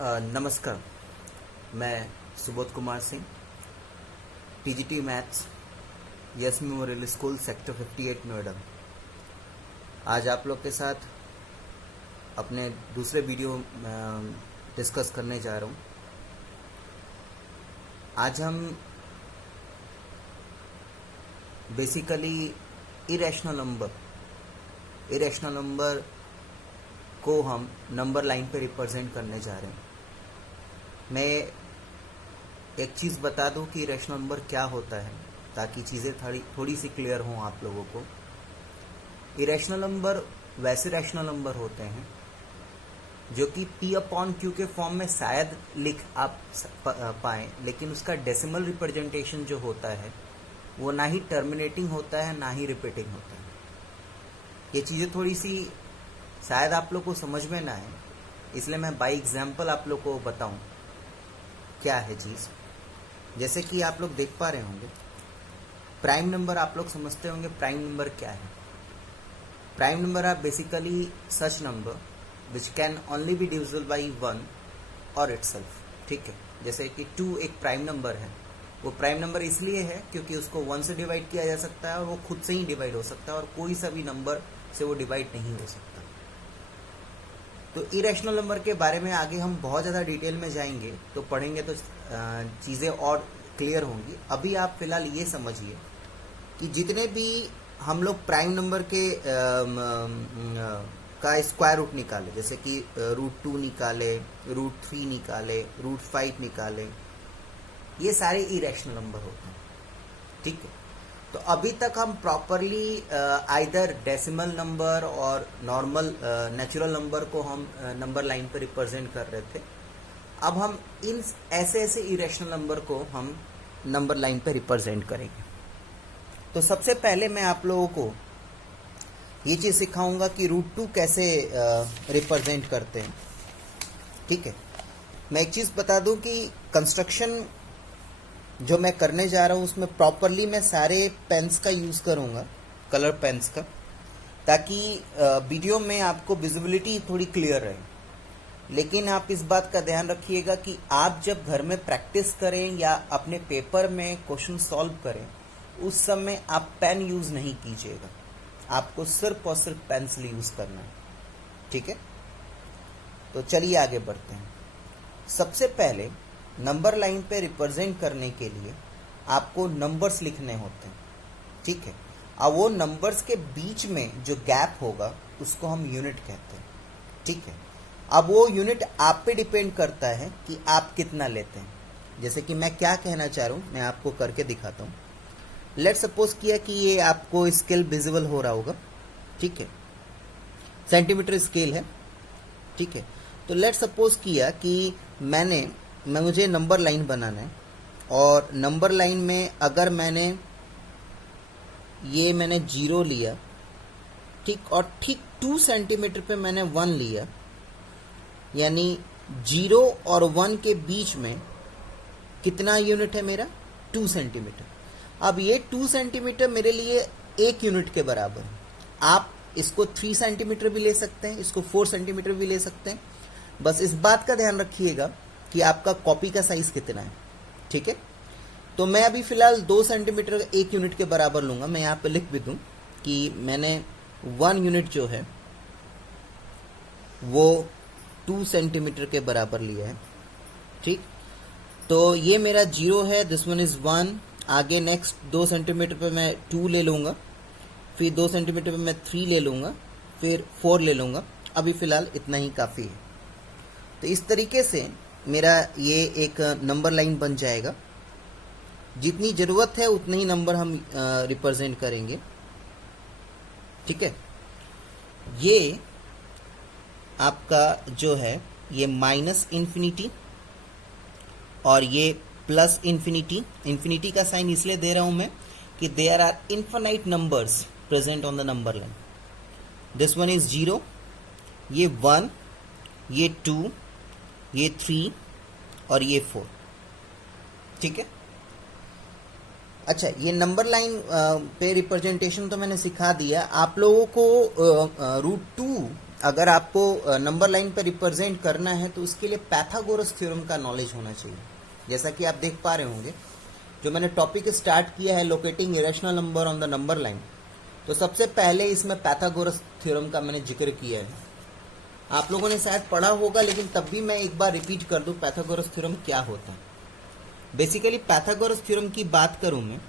नमस्कार। मैं Subodh Kumar Singh, TGT maths, yes memorial school, sector 58 Noida. आज आप लोग के साथ अपने दूसरे वीडियो डिस्कस करने जा रहा हूँ। आज हम बेसिकली इरेशनल नंबर को हम नंबर लाइन पे रिप्रेजेंट करने जा रहे हैं। मैं एक चीज़ बता दूं कि इरेशनल नंबर क्या होता है, ताकि चीज़ें थोड़ी सी क्लियर हों आप लोगों को। इरेशनल नंबर वैसे रैशनल नंबर होते हैं जो कि P/Q के फॉर्म में शायद लिख आप पाएँ, लेकिन उसका डेसिमल रिप्रेजेंटेशन जो होता है वो ना ही टर्मिनेटिंग होता है ना ही रिपीटिंग होता है। ये चीज़ें थोड़ी सी शायद आप लोग को समझ में ना आए, इसलिए मैं बाय एग्जाम्पल आप लोग को बताऊं क्या है चीज़। जैसे कि आप लोग देख पा रहे होंगे, प्राइम नंबर आप लोग समझते होंगे। प्राइम नंबर क्या है? Prime number are basically such number which can only be divisible by 1 और इटसेल्फ। ठीक है, जैसे कि 2 एक प्राइम नंबर है। वो प्राइम नंबर इसलिए है क्योंकि उसको 1 से डिवाइड किया जा सकता है और वो खुद से ही डिवाइड हो सकता है, और कोई सा भी नंबर से वो डिवाइड नहीं हो सकता। तो इरेशनल नंबर के बारे में आगे हम बहुत ज़्यादा डिटेल में जाएंगे, तो पढ़ेंगे तो चीज़ें और क्लियर होंगी। अभी आप फिलहाल ये समझिए कि जितने भी हम लोग प्राइम नंबर के का स्क्वायर रूट निकाले, जैसे कि √2 निकाले, √3 निकाले, √5 निकाले, ये सारे इरेशनल नंबर होते हैं। ठीक है, तो अभी तक हम प्रॉपरली आइदर डेसिमल नंबर और नॉर्मल नेचुरल नंबर को हम नंबर लाइन पर रिप्रेजेंट कर रहे थे। अब हम इन ऐसे इरेशनल नंबर को हम नंबर लाइन पर रिप्रेजेंट करेंगे। तो सबसे पहले मैं आप लोगों को ये चीज़ सिखाऊंगा कि √2 कैसे रिप्रेजेंट करते हैं। ठीक है, मैं एक चीज़ बता दूं कि कंस्ट्रक्शन जो मैं करने जा रहा हूँ उसमें प्रॉपरली मैं सारे पेन्स का यूज़ करूँगा, कलर पेन्स का, ताकि वीडियो में आपको विजिबिलिटी थोड़ी क्लियर रहे। लेकिन आप इस बात का ध्यान रखिएगा कि आप जब घर में प्रैक्टिस करें या अपने पेपर में क्वेश्चन सॉल्व करें, उस समय आप पेन यूज़ नहीं कीजिएगा। आपको सिर्फ और सिर्फ पेंसिल यूज़ करना है। ठीक है, तो चलिए आगे बढ़ते हैं। सबसे पहले नंबर लाइन पे रिप्रेजेंट करने के लिए आपको नंबर्स लिखने होते हैं। ठीक है, अब वो नंबर्स के बीच में जो गैप होगा उसको हम यूनिट कहते हैं। ठीक है, अब वो यूनिट आप पे डिपेंड करता है कि आप कितना लेते हैं। जैसे कि मैं क्या कहना चाह रहा हूँ, मैं आपको करके दिखाता हूँ। लेट सपोज किया कि ये आपको स्केल विजिबल हो रहा होगा। ठीक है, सेंटीमीटर स्केल है। ठीक है, तो लेट सपोज किया कि मुझे नंबर लाइन बनाना है, और नंबर लाइन में अगर मैंने 0 लिया, ठीक, और ठीक 2 सेंटीमीटर पे मैंने 1 लिया, यानी 0 और 1 के बीच में कितना यूनिट है मेरा? 2 सेंटीमीटर। अब ये 2 सेंटीमीटर मेरे लिए 1 यूनिट के बराबर है। आप इसको 3 सेंटीमीटर भी ले सकते हैं, इसको 4 सेंटीमीटर भी ले सकते हैं। बस इस बात का ध्यान रखिएगा कि आपका कॉपी का साइज कितना है। ठीक है, तो मैं अभी फिलहाल 2 सेंटीमीटर 1 यूनिट के बराबर लूंगा। मैं यहाँ पे लिख भी दूं कि मैंने 1 यूनिट जो है वो 2 सेंटीमीटर के बराबर लिया है। ठीक, तो ये मेरा 0 है, दिस वन इज 1। आगे नेक्स्ट 2 सेंटीमीटर पे मैं 2 ले लूंगा, फिर 2 सेंटीमीटर पे मैं 3 ले लूंगा, फिर 4 ले लूंगा। अभी फिलहाल इतना ही काफ़ी है। तो इस तरीके से मेरा ये एक नंबर लाइन बन जाएगा। जितनी ज़रूरत है उतने ही नंबर हम रिप्रेजेंट करेंगे। ठीक है, ये आपका जो है ये -इन्फिनिटी और ये +इन्फिनिटी। इन्फिनिटी का साइन इसलिए दे रहा हूं मैं कि there are infinite numbers present on the number line. This one is 0, ये 1, ये 2, ये 3 और ये 4। ठीक है, अच्छा, ये नंबर लाइन पे रिप्रेजेंटेशन तो मैंने सिखा दिया। आप लोगों को √2 अगर आपको नंबर लाइन पर रिप्रेजेंट करना है तो उसके लिए पैथागोरस थ्योरम का नॉलेज होना चाहिए। जैसा कि आप देख पा रहे होंगे, जो मैंने टॉपिक स्टार्ट किया है locating irrational number on the number line, तो सबसे पहले इसमें पैथागोरस थ्योरम का मैंने जिक्र किया है। आप लोगों ने शायद पढ़ा होगा, लेकिन तब भी मैं एक बार रिपीट कर दूं पैथागोरस थ्योरम क्या होता है। बेसिकली पैथागोरस थ्योरम की बात करूं मैं,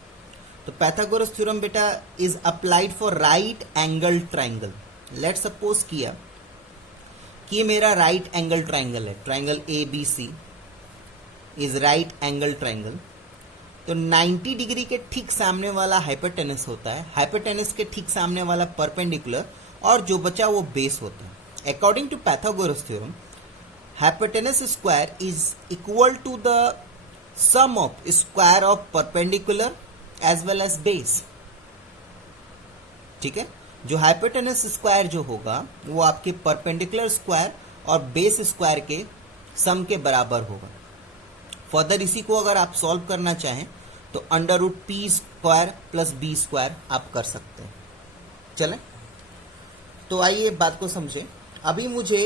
तो पैथागोरस थ्योरम बेटा is applied for right angle triangle. Let suppose किया कि ये मेरा राइट एंगल ट्राइंगल है, triangle A B C is right angle triangle. तो 90 डिग्री के ठीक सामने वाला हाइपोटेनस होता है, हाइपोटेनस के ठीक सामने वाला परपेंडिकुलर, और जो बचा वो बेस होता है। According to Pythagoras theorem, hypotenuse square is equal to the sum of square of perpendicular as well as base. ठीक है, जो हाइपोटेनस स्क्वायर जो होगा वो आपके परपेंडिकुलर स्क्वायर और बेस स्क्वायर के सम के बराबर होगा। फर्दर इसी को अगर आप सॉल्व करना चाहें तो under root P square plus B square आप कर सकते हैं। चलें, तो आइए बात को समझें। अभी मुझे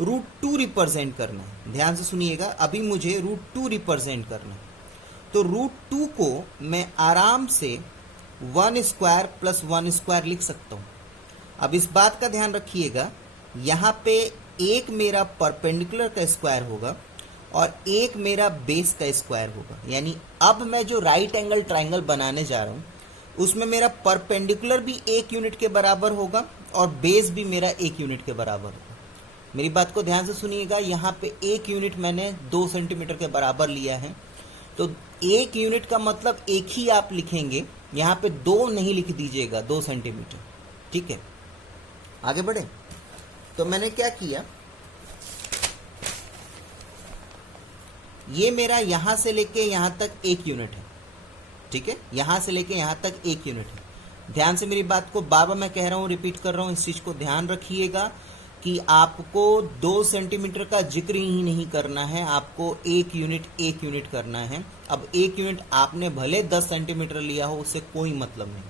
रूट 2 रिप्रेजेंट करना है, ध्यान से सुनिएगा। अभी मुझे रूट 2 रिप्रेजेंट करना है, तो रूट 2 को मैं आराम से 1 स्क्वायर प्लस 1 स्क्वायर लिख सकता हूं। अब इस बात का ध्यान रखिएगा, यहां पे एक मेरा परपेंडिकुलर का स्क्वायर होगा और एक मेरा बेस का स्क्वायर होगा। यानी अब मैं जो राइट एंगल ट्राइंगल बनाने जा रहा हूं उसमें मेरा परपेंडिकुलर भी 1 यूनिट के बराबर होगा और बेस भी मेरा 1 यूनिट के बराबर होगा। मेरी बात को ध्यान से सुनिएगा, यहाँ पे 1 यूनिट मैंने 2 सेंटीमीटर के बराबर लिया है, तो 1 यूनिट का मतलब एक ही आप लिखेंगे, यहाँ पे 2 नहीं लिख दीजिएगा, 2 सेंटीमीटर। ठीक है, आगे बढ़े। तो मैंने क्या किया, ये मेरा यहां से लेके यहां तक 1 यूनिट है। ठीक है, यहां से लेके यहां तक 1 यूनिट है। ध्यान से मेरी बात को बार बार मैं कह रहा हूं, रिपीट कर रहा हूं, इस चीज को ध्यान रखिएगा कि आपको 2 सेंटीमीटर का जिक्र ही नहीं करना है, आपको 1 यूनिट करना है। अब 1 यूनिट आपने भले 10 सेंटीमीटर लिया हो, उससे कोई मतलब नहीं।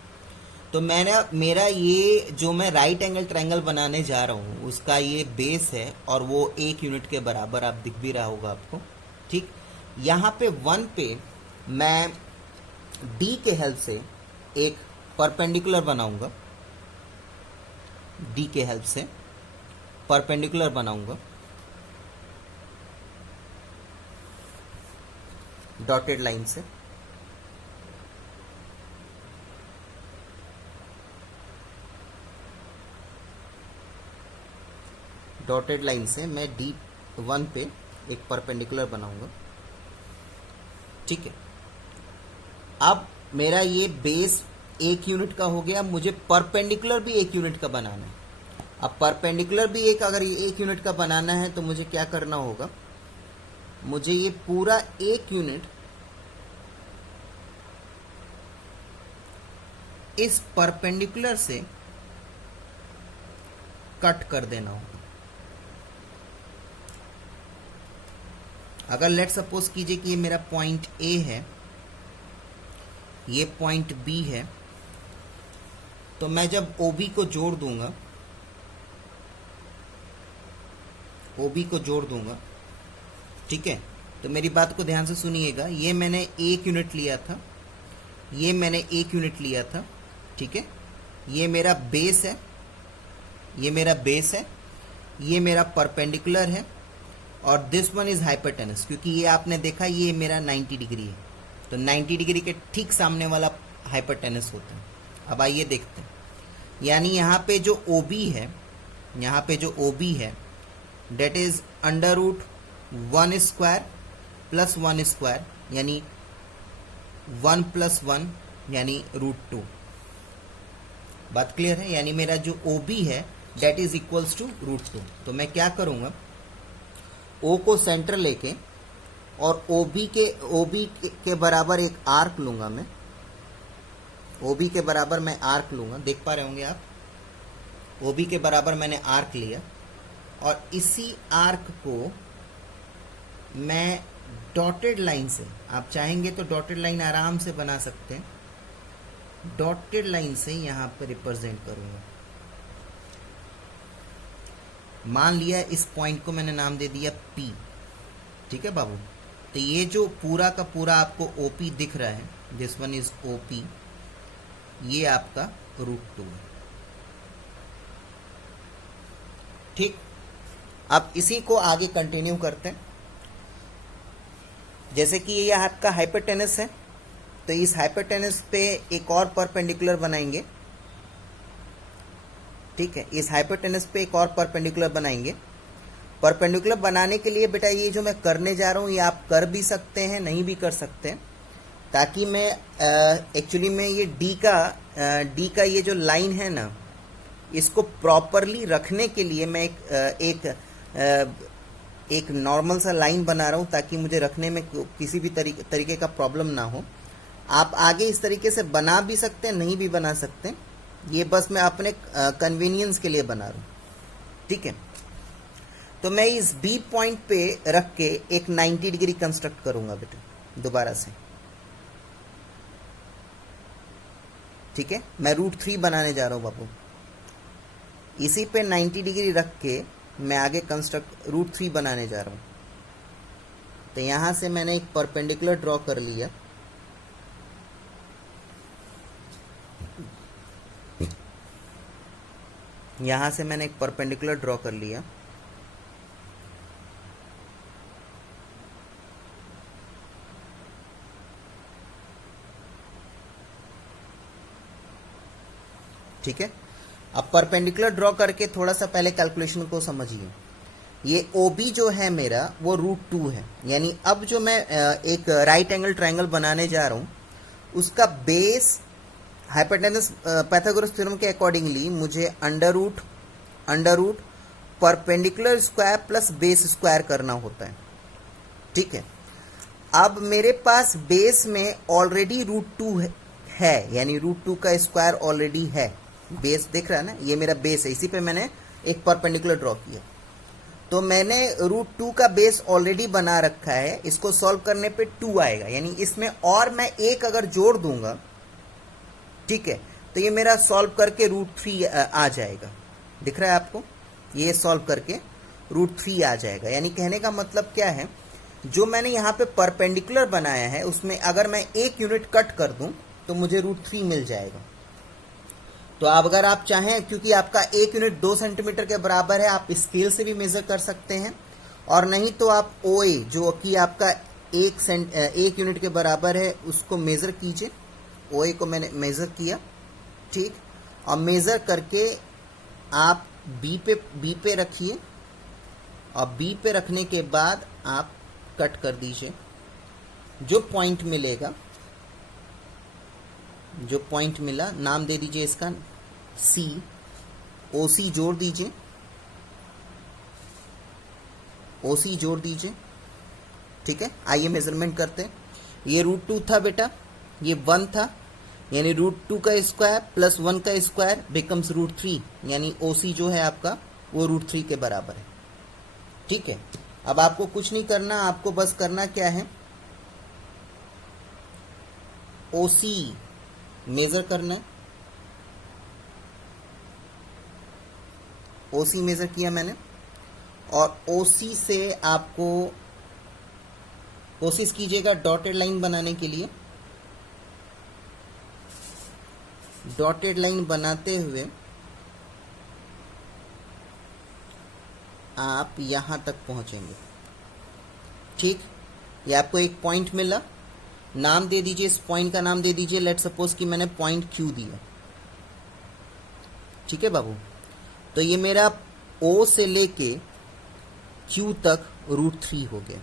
तो मेरा ये जो मैं राइट एंगल ट्रायंगल बनाने जा रहा हूँ उसका ये बेस है और वो 1 यूनिट के बराबर आप दिख भी रहा होगा आपको। ठीक, यहाँ पे 1 पे मैं डी के हेल्प से एक परपेंडिकुलर बनाऊंगा, डी के हेल्प से परपेंडिकुलर बनाऊंगा डॉटेड लाइन से। डॉटेड लाइन से मैं D1 पे एक परपेंडिकुलर बनाऊंगा। ठीक है, अब मेरा ये बेस 1 यूनिट का हो गया, मुझे परपेंडिकुलर भी 1 यूनिट का बनाना है। अब परपेंडिकुलर भी अगर ये 1 यूनिट का बनाना है तो मुझे क्या करना होगा, मुझे ये पूरा 1 यूनिट इस परपेंडिकुलर से कट कर देना होगा। अगर लेट सपोज कीजिए कि ये मेरा पॉइंट ए है, ये पॉइंट बी है, तो मैं जब OB को जोड़ दूंगा, OB को जोड़ दूंगा, ठीक है, तो मेरी बात को ध्यान से सुनिएगा। ये मैंने 1 यूनिट लिया था, ये मैंने 1 यूनिट लिया था। ठीक है, ये मेरा बेस है, ये मेरा बेस है, ये मेरा परपेंडिकुलर है और दिस वन इज हाइपोटेनस, क्योंकि ये आपने देखा ये मेरा 90 डिग्री है, तो 90 डिग्री के ठीक सामने वाला हाइपोटेनस होता है। अब आइए देखते हैं, यानी यहाँ पे जो OB है, यहाँ पे जो OB है that is under root 1 square plus 1 square, यानी 1 प्लस 1 यानी रूट 2। बात क्लियर है, यानी मेरा जो OB है that is equals to root 2। तो मैं क्या करूंगा, O को सेंटर लेके और OB के बराबर एक आर्क लूंगा मैं, OB के बराबर मैं आर्क लूंगा, देख पा रहे होंगे आप, OB के बराबर मैंने आर्क लिया और इसी आर्क को मैं डॉटेड लाइन से, आप चाहेंगे तो डॉटेड लाइन आराम से बना सकते हैं, डॉटेड लाइन से यहां पर रिप्रेजेंट करूंगा। मान लिया इस पॉइंट को मैंने नाम दे दिया P, ठीक है बाबू। तो ये जो पूरा का पूरा आपको OP दिख रहा है, दिस वन इज OP, ये आपका √2 है, ठीक। अब इसी को आगे कंटिन्यू करते हैं। जैसे कि ये आपका हाइपोटेनस है, तो इस हाइपोटेनस पे एक और परपेंडिकुलर बनाएंगे, ठीक है। इस हाइपोटेनस पे एक और परपेंडिकुलर बनाएंगे। परपेंडिकुलर बनाने के लिए बेटा ये जो मैं करने जा रहा हूँ ये आप कर भी सकते हैं, नहीं भी कर सकते हैं, ताकि मैं एक्चुअली में ये डी का ये जो लाइन है ना, इसको प्रॉपरली रखने के लिए मैं एक नॉर्मल सा लाइन बना रहा हूँ, ताकि मुझे रखने में किसी भी तरीके का प्रॉब्लम ना हो। आप आगे इस तरीके से बना भी सकते हैं, नहीं भी बना सकते, ये बस मैं अपने कन्वीनियंस के लिए बना रहा हूँ, ठीक है। तो मैं इस बी पॉइंट पे रख के एक 90 डिग्री कंस्ट्रक्ट करूंगा बेटा दोबारा से, ठीक है। मैं √3 बनाने जा रहा हूँ बाबू, इसी पे 90 डिग्री रख के मैं आगे कंस्ट्रक्ट √3 बनाने जा रहा हूँ। तो यहां से मैंने एक परपेंडिकुलर ड्रॉ कर लिया, यहां से मैंने एक परपेंडिकुलर ड्रॉ कर लिया, ठीक है। अब परपेंडिकुलर ड्रॉ करके थोड़ा सा पहले कैलकुलेशन को समझिए। ये OB जो है मेरा वो √2 है, यानी अब जो मैं एक राइट एंगल ट्रायंगल बनाने जा रहा हूं उसका बेस हाइपोटेनस पाइथागोरस थ्योरम के अकॉर्डिंगली मुझे under root perpendicular square plus base square करना होता है, ठीक है। अब मेरे पास बेस में ऑलरेडी √2 है, यानी √2 का स्क्वायर ऑलरेडी है, बेस दिख रहा है ना, ये मेरा बेस है, इसी पे मैंने एक परपेंडिकुलर ड्रॉ किया। तो मैंने √2 का बेस ऑलरेडी बना रखा है, इसको सॉल्व करने पे 2 आएगा, यानी इसमें और मैं एक अगर जोड़ दूंगा, ठीक है, तो ये मेरा सॉल्व करके √3 आ जाएगा। दिख रहा है आपको, ये सॉल्व करके √3 आ जाएगा। यानी कहने का मतलब क्या है, जो मैंने यहाँ पे परपेंडिकुलर बनाया है उसमें अगर मैं एक यूनिट कट कर दूं तो मुझे √3 मिल जाएगा। तो अब अगर आप चाहें, क्योंकि आपका एक यूनिट 2 सेंटीमीटर के बराबर है, आप स्केल से भी मेजर कर सकते हैं, और नहीं तो आप OA जो कि आपका एक यूनिट के बराबर है उसको मेजर कीजिए। OA को मैंने मेजर किया, ठीक, और मेजर करके आप बी पे रखिए, और बी पे रखने के बाद आप कट कर दीजिए। जो पॉइंट मिलेगा, जो पॉइंट मिला नाम दे दीजिए इसका C, OC जोड़ दीजिए, OC जोड़ दीजिए, ठीक है। आइए मेजरमेंट करते हैं। ये √2 था बेटा, ये 1 था, यानी √2 का स्क्वायर प्लस 1 का स्क्वायर बिकम्स √3, यानी OC जो है आपका वो √3 के बराबर है, ठीक है। अब आपको कुछ नहीं करना, आपको बस करना क्या है, OC मेजर करना है। OC मेजर किया मैंने, और OC से आपको कोशिश कीजिएगा डॉटेड लाइन बनाने के लिए। डॉटेड लाइन बनाते हुए आप यहां तक पहुंचेंगे, ठीक। ये आपको एक पॉइंट मिला, नाम दे दीजिए, इस पॉइंट का नाम दे दीजिए, लेट सपोज कि मैंने पॉइंट Q दिया, ठीक है बाबू। तो ये मेरा O से लेके Q तक √3 हो गया,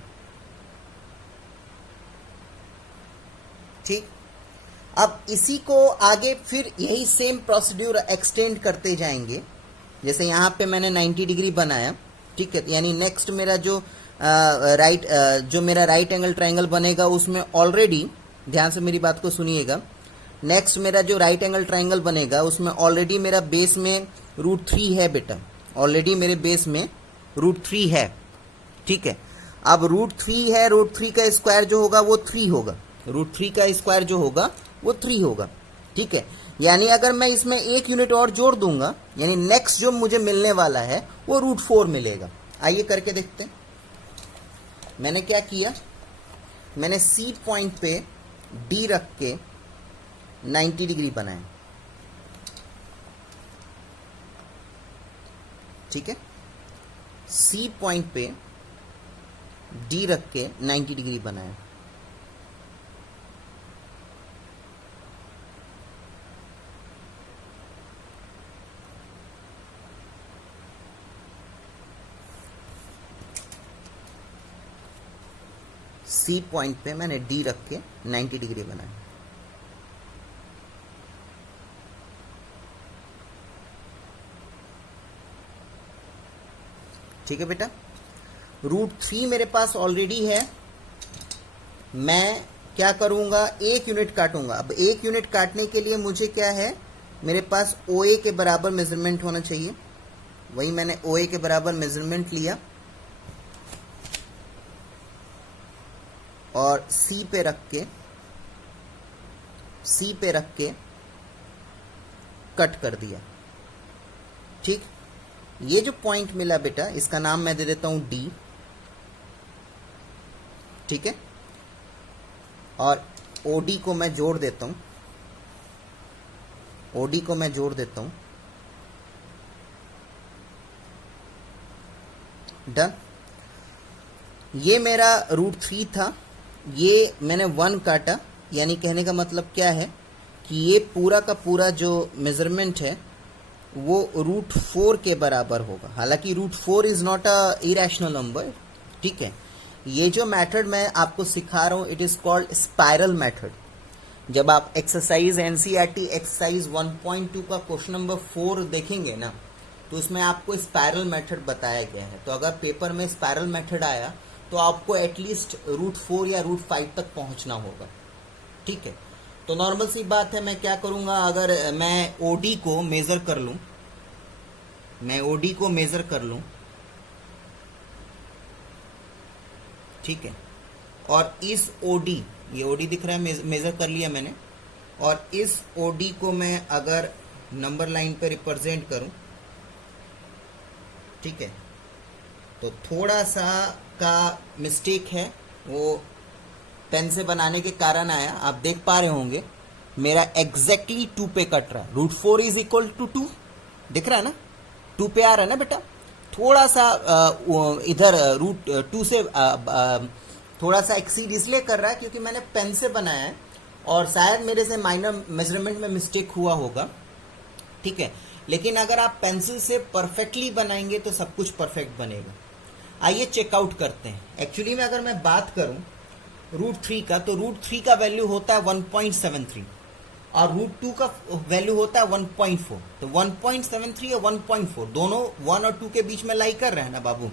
ठीक। अब इसी को आगे फिर यही सेम प्रोसीड्यूर एक्सटेंड करते जाएंगे। जैसे यहाँ पे मैंने 90 डिग्री बनाया, ठीक है, यानी नेक्स्ट मेरा जो जो मेरा राइट एंगल ट्रायंगल बनेगा उसमें ऑलरेडी, ध्यान से मेरी बात को सुनिएगा, नेक्स्ट मेरा जो राइट एंगल ट्रायंगल बनेगा उसमें ऑलरेडी मेरा बेस में √3 है बेटा, ऑलरेडी मेरे बेस में √3 है, ठीक है। अब √3 है, √3 का स्क्वायर जो होगा वो 3 होगा, √3 का स्क्वायर जो होगा वो 3 होगा, ठीक है। यानी अगर मैं इसमें 1 यूनिट और जोड़ दूंगा, यानी नेक्स्ट जो मुझे मिलने वाला है वो √4 मिलेगा। आइए करके देखते हैं। मैंने क्या किया, मैंने सी पॉइंट पे डी रख के 90 डिग्री बनाया, ठीक है। सी पॉइंट पे डी रख के 90 डिग्री बनाया। सी पॉइंट पे मैंने डी रख के 90 डिग्री बनाया। ठीक है बेटा, √3 मेरे पास ऑलरेडी है। मैं क्या करूंगा, 1 यूनिट काटूंगा। अब 1 यूनिट काटने के लिए मुझे क्या है, मेरे पास OA के बराबर मेजरमेंट होना चाहिए। वही मैंने OA के बराबर मेजरमेंट लिया और सी पे रख के कट कर दिया। ठीक, ये जो पॉइंट मिला बेटा, इसका नाम मैं दे देता हूं डी, ठीक है। और OD को मैं जोड़ देता हूं, डन। ये मेरा √3 था, ये मैंने 1 काटा, यानी कहने का मतलब क्या है कि ये पूरा का पूरा जो मेजरमेंट है वो √4 के बराबर होगा। हालांकि √4 is not a irrational number, ठीक है। ये जो मेथड मैं आपको सिखा रहा हूं, it is called spiral method. जब आप एक्सरसाइज NCERT एक्सरसाइज 1.2 का क्वेश्चन नंबर 4 देखेंगे ना, तो उसमें आपको स्पाइरल मेथड बताया गया है। तो अगर पेपर में स्पाइरल मेथड आया तो आपको एटलीस्ट √4 या √5 तक पहुंचना होगा, ठीक है। तो नॉर्मल सी बात है, मैं क्या करूंगा, अगर मैं OD को मेजर कर लूं, ठीक है। और इस OD, ये OD दिख रहा है, मेजर कर लिया मैंने, और इस OD को मैं अगर नंबर लाइन पे रिप्रेजेंट करूं, ठीक है, तो थोड़ा सा का मिस्टेक है, वो पेन से बनाने के कारण आया। आप देख पा रहे होंगे मेरा एग्जैक्टली 2 पे कट रहा है। √4 इज इक्वल टू 2, दिख रहा है ना, 2 पे आ रहा है ना बेटा। थोड़ा सा इधर √2 से थोड़ा सा एक्सीड इसलिए कर रहा है क्योंकि मैंने पेन से बनाया है और शायद मेरे से माइनर मेजरमेंट में मिस्टेक हुआ होगा, ठीक है। लेकिन अगर आप पेंसिल से परफेक्टली बनाएंगे तो सब कुछ परफेक्ट बनेगा। आइए चेकआउट करते हैं। एक्चुअली में अगर मैं बात करूं √3 का, तो √3 का वैल्यू होता है 1.73 और √2 का वैल्यू होता है 1.4। तो 1.73 और 1.4 दोनों 1 और 2 के बीच में लाई कर रहे हैं ना बाबू।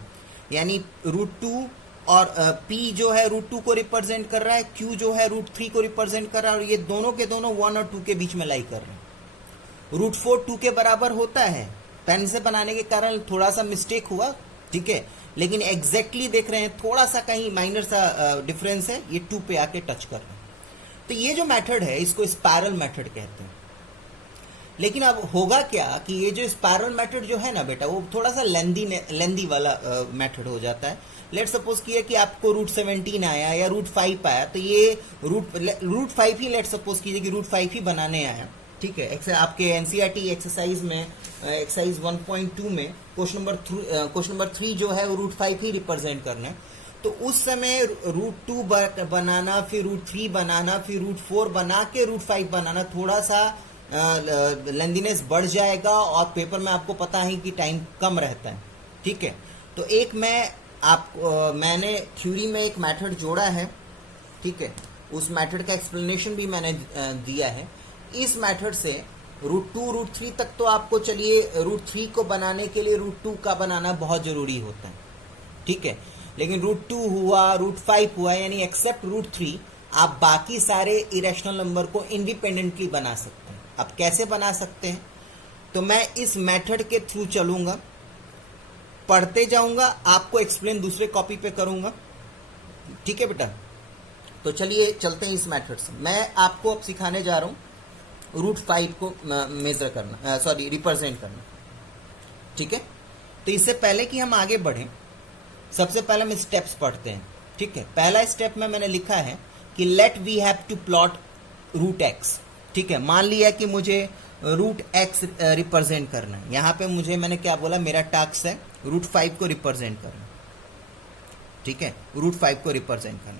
यानी √2 और P जो है √2 को रिप्रेजेंट कर रहा है, Q जो है √3 को रिप्रेजेंट कर रहा है, और ये दोनों के दोनों 1 और 2 के बीच में लाई कर रहे हैं। √4 2 के बराबर होता है, पेन से बनाने के कारण थोड़ा सा मिस्टेक हुआ, ठीक है। लेकिन एग्जैक्टली देख रहे हैं थोड़ा सा कहीं माइनर सा डिफरेंस है, ये 2 पे आके टच कर रहे हैं। तो ये जो मेथड है इसको स्पाइरल मेथड कहते हैं। लेकिन अब होगा क्या कि ये जो स्पाइरल मेथड जो है ना बेटा, वो थोड़ा सा लेंदी वाला मेथड हो जाता है। लेट सपोज किया कि आपको √17 आया या √5 आया, तो ये √5 ही लेट सपोज कीजिए कि √5 ही बनाने आया, ठीक है। आपके NCERT एक्सरसाइज में एक्सरसाइज 1.2 में क्वेश्चन नंबर 3 जो है वो √5 ही रिप्रेजेंट करना है। तो उस समय √2 बनाना, फिर √3 बनाना, फिर √4 बना के √5 बनाना, थोड़ा सा लेंथीनेस बढ़ जाएगा और पेपर में आपको पता है कि टाइम कम रहता है, ठीक है। तो एक मैंने थ्योरी में एक मेथड जोड़ा है, ठीक है। उस मेथड का एक्सप्लेनेशन भी मैंने दिया है। इस मेथड से √2 √3 तक तो आपको, चलिए √3 को बनाने के लिए √2 का बनाना बहुत जरूरी होता है, ठीक है। लेकिन √2 हुआ, √5 हुआ, यानी एक्सेप्ट √3 आप बाकी सारे इरेशनल नंबर को इंडिपेंडेंटली बना सकते हैं। अब कैसे बना सकते हैं, तो मैं इस मेथड के थ्रू चलूंगा, पढ़ते जाऊंगा, आपको एक्सप्लेन दूसरे कॉपी पे करूंगा, ठीक है बेटा। तो चलिए चलते हैं इस मेथड से। मैं आपको अब सिखाने जा रहा हूं रूट 5 को मेजर करना, सॉरी रिप्रेजेंट करना। ठीक है, तो इससे पहले कि हम आगे बढ़ें, सबसे पहले हम स्टेप्स पढ़ते हैं। ठीक है, पहला स्टेप में मैंने लिखा है कि let we have to plot root X. ठीक है, मान लिया कि मुझे रूट एक्स रिप्रेजेंट करना है। यहाँ पे मुझे, मैंने क्या बोला, मेरा टास्क है रूट 5 को रिप्रेजेंट करना। ठीक है, रूट 5 को रिप्रेजेंट करना।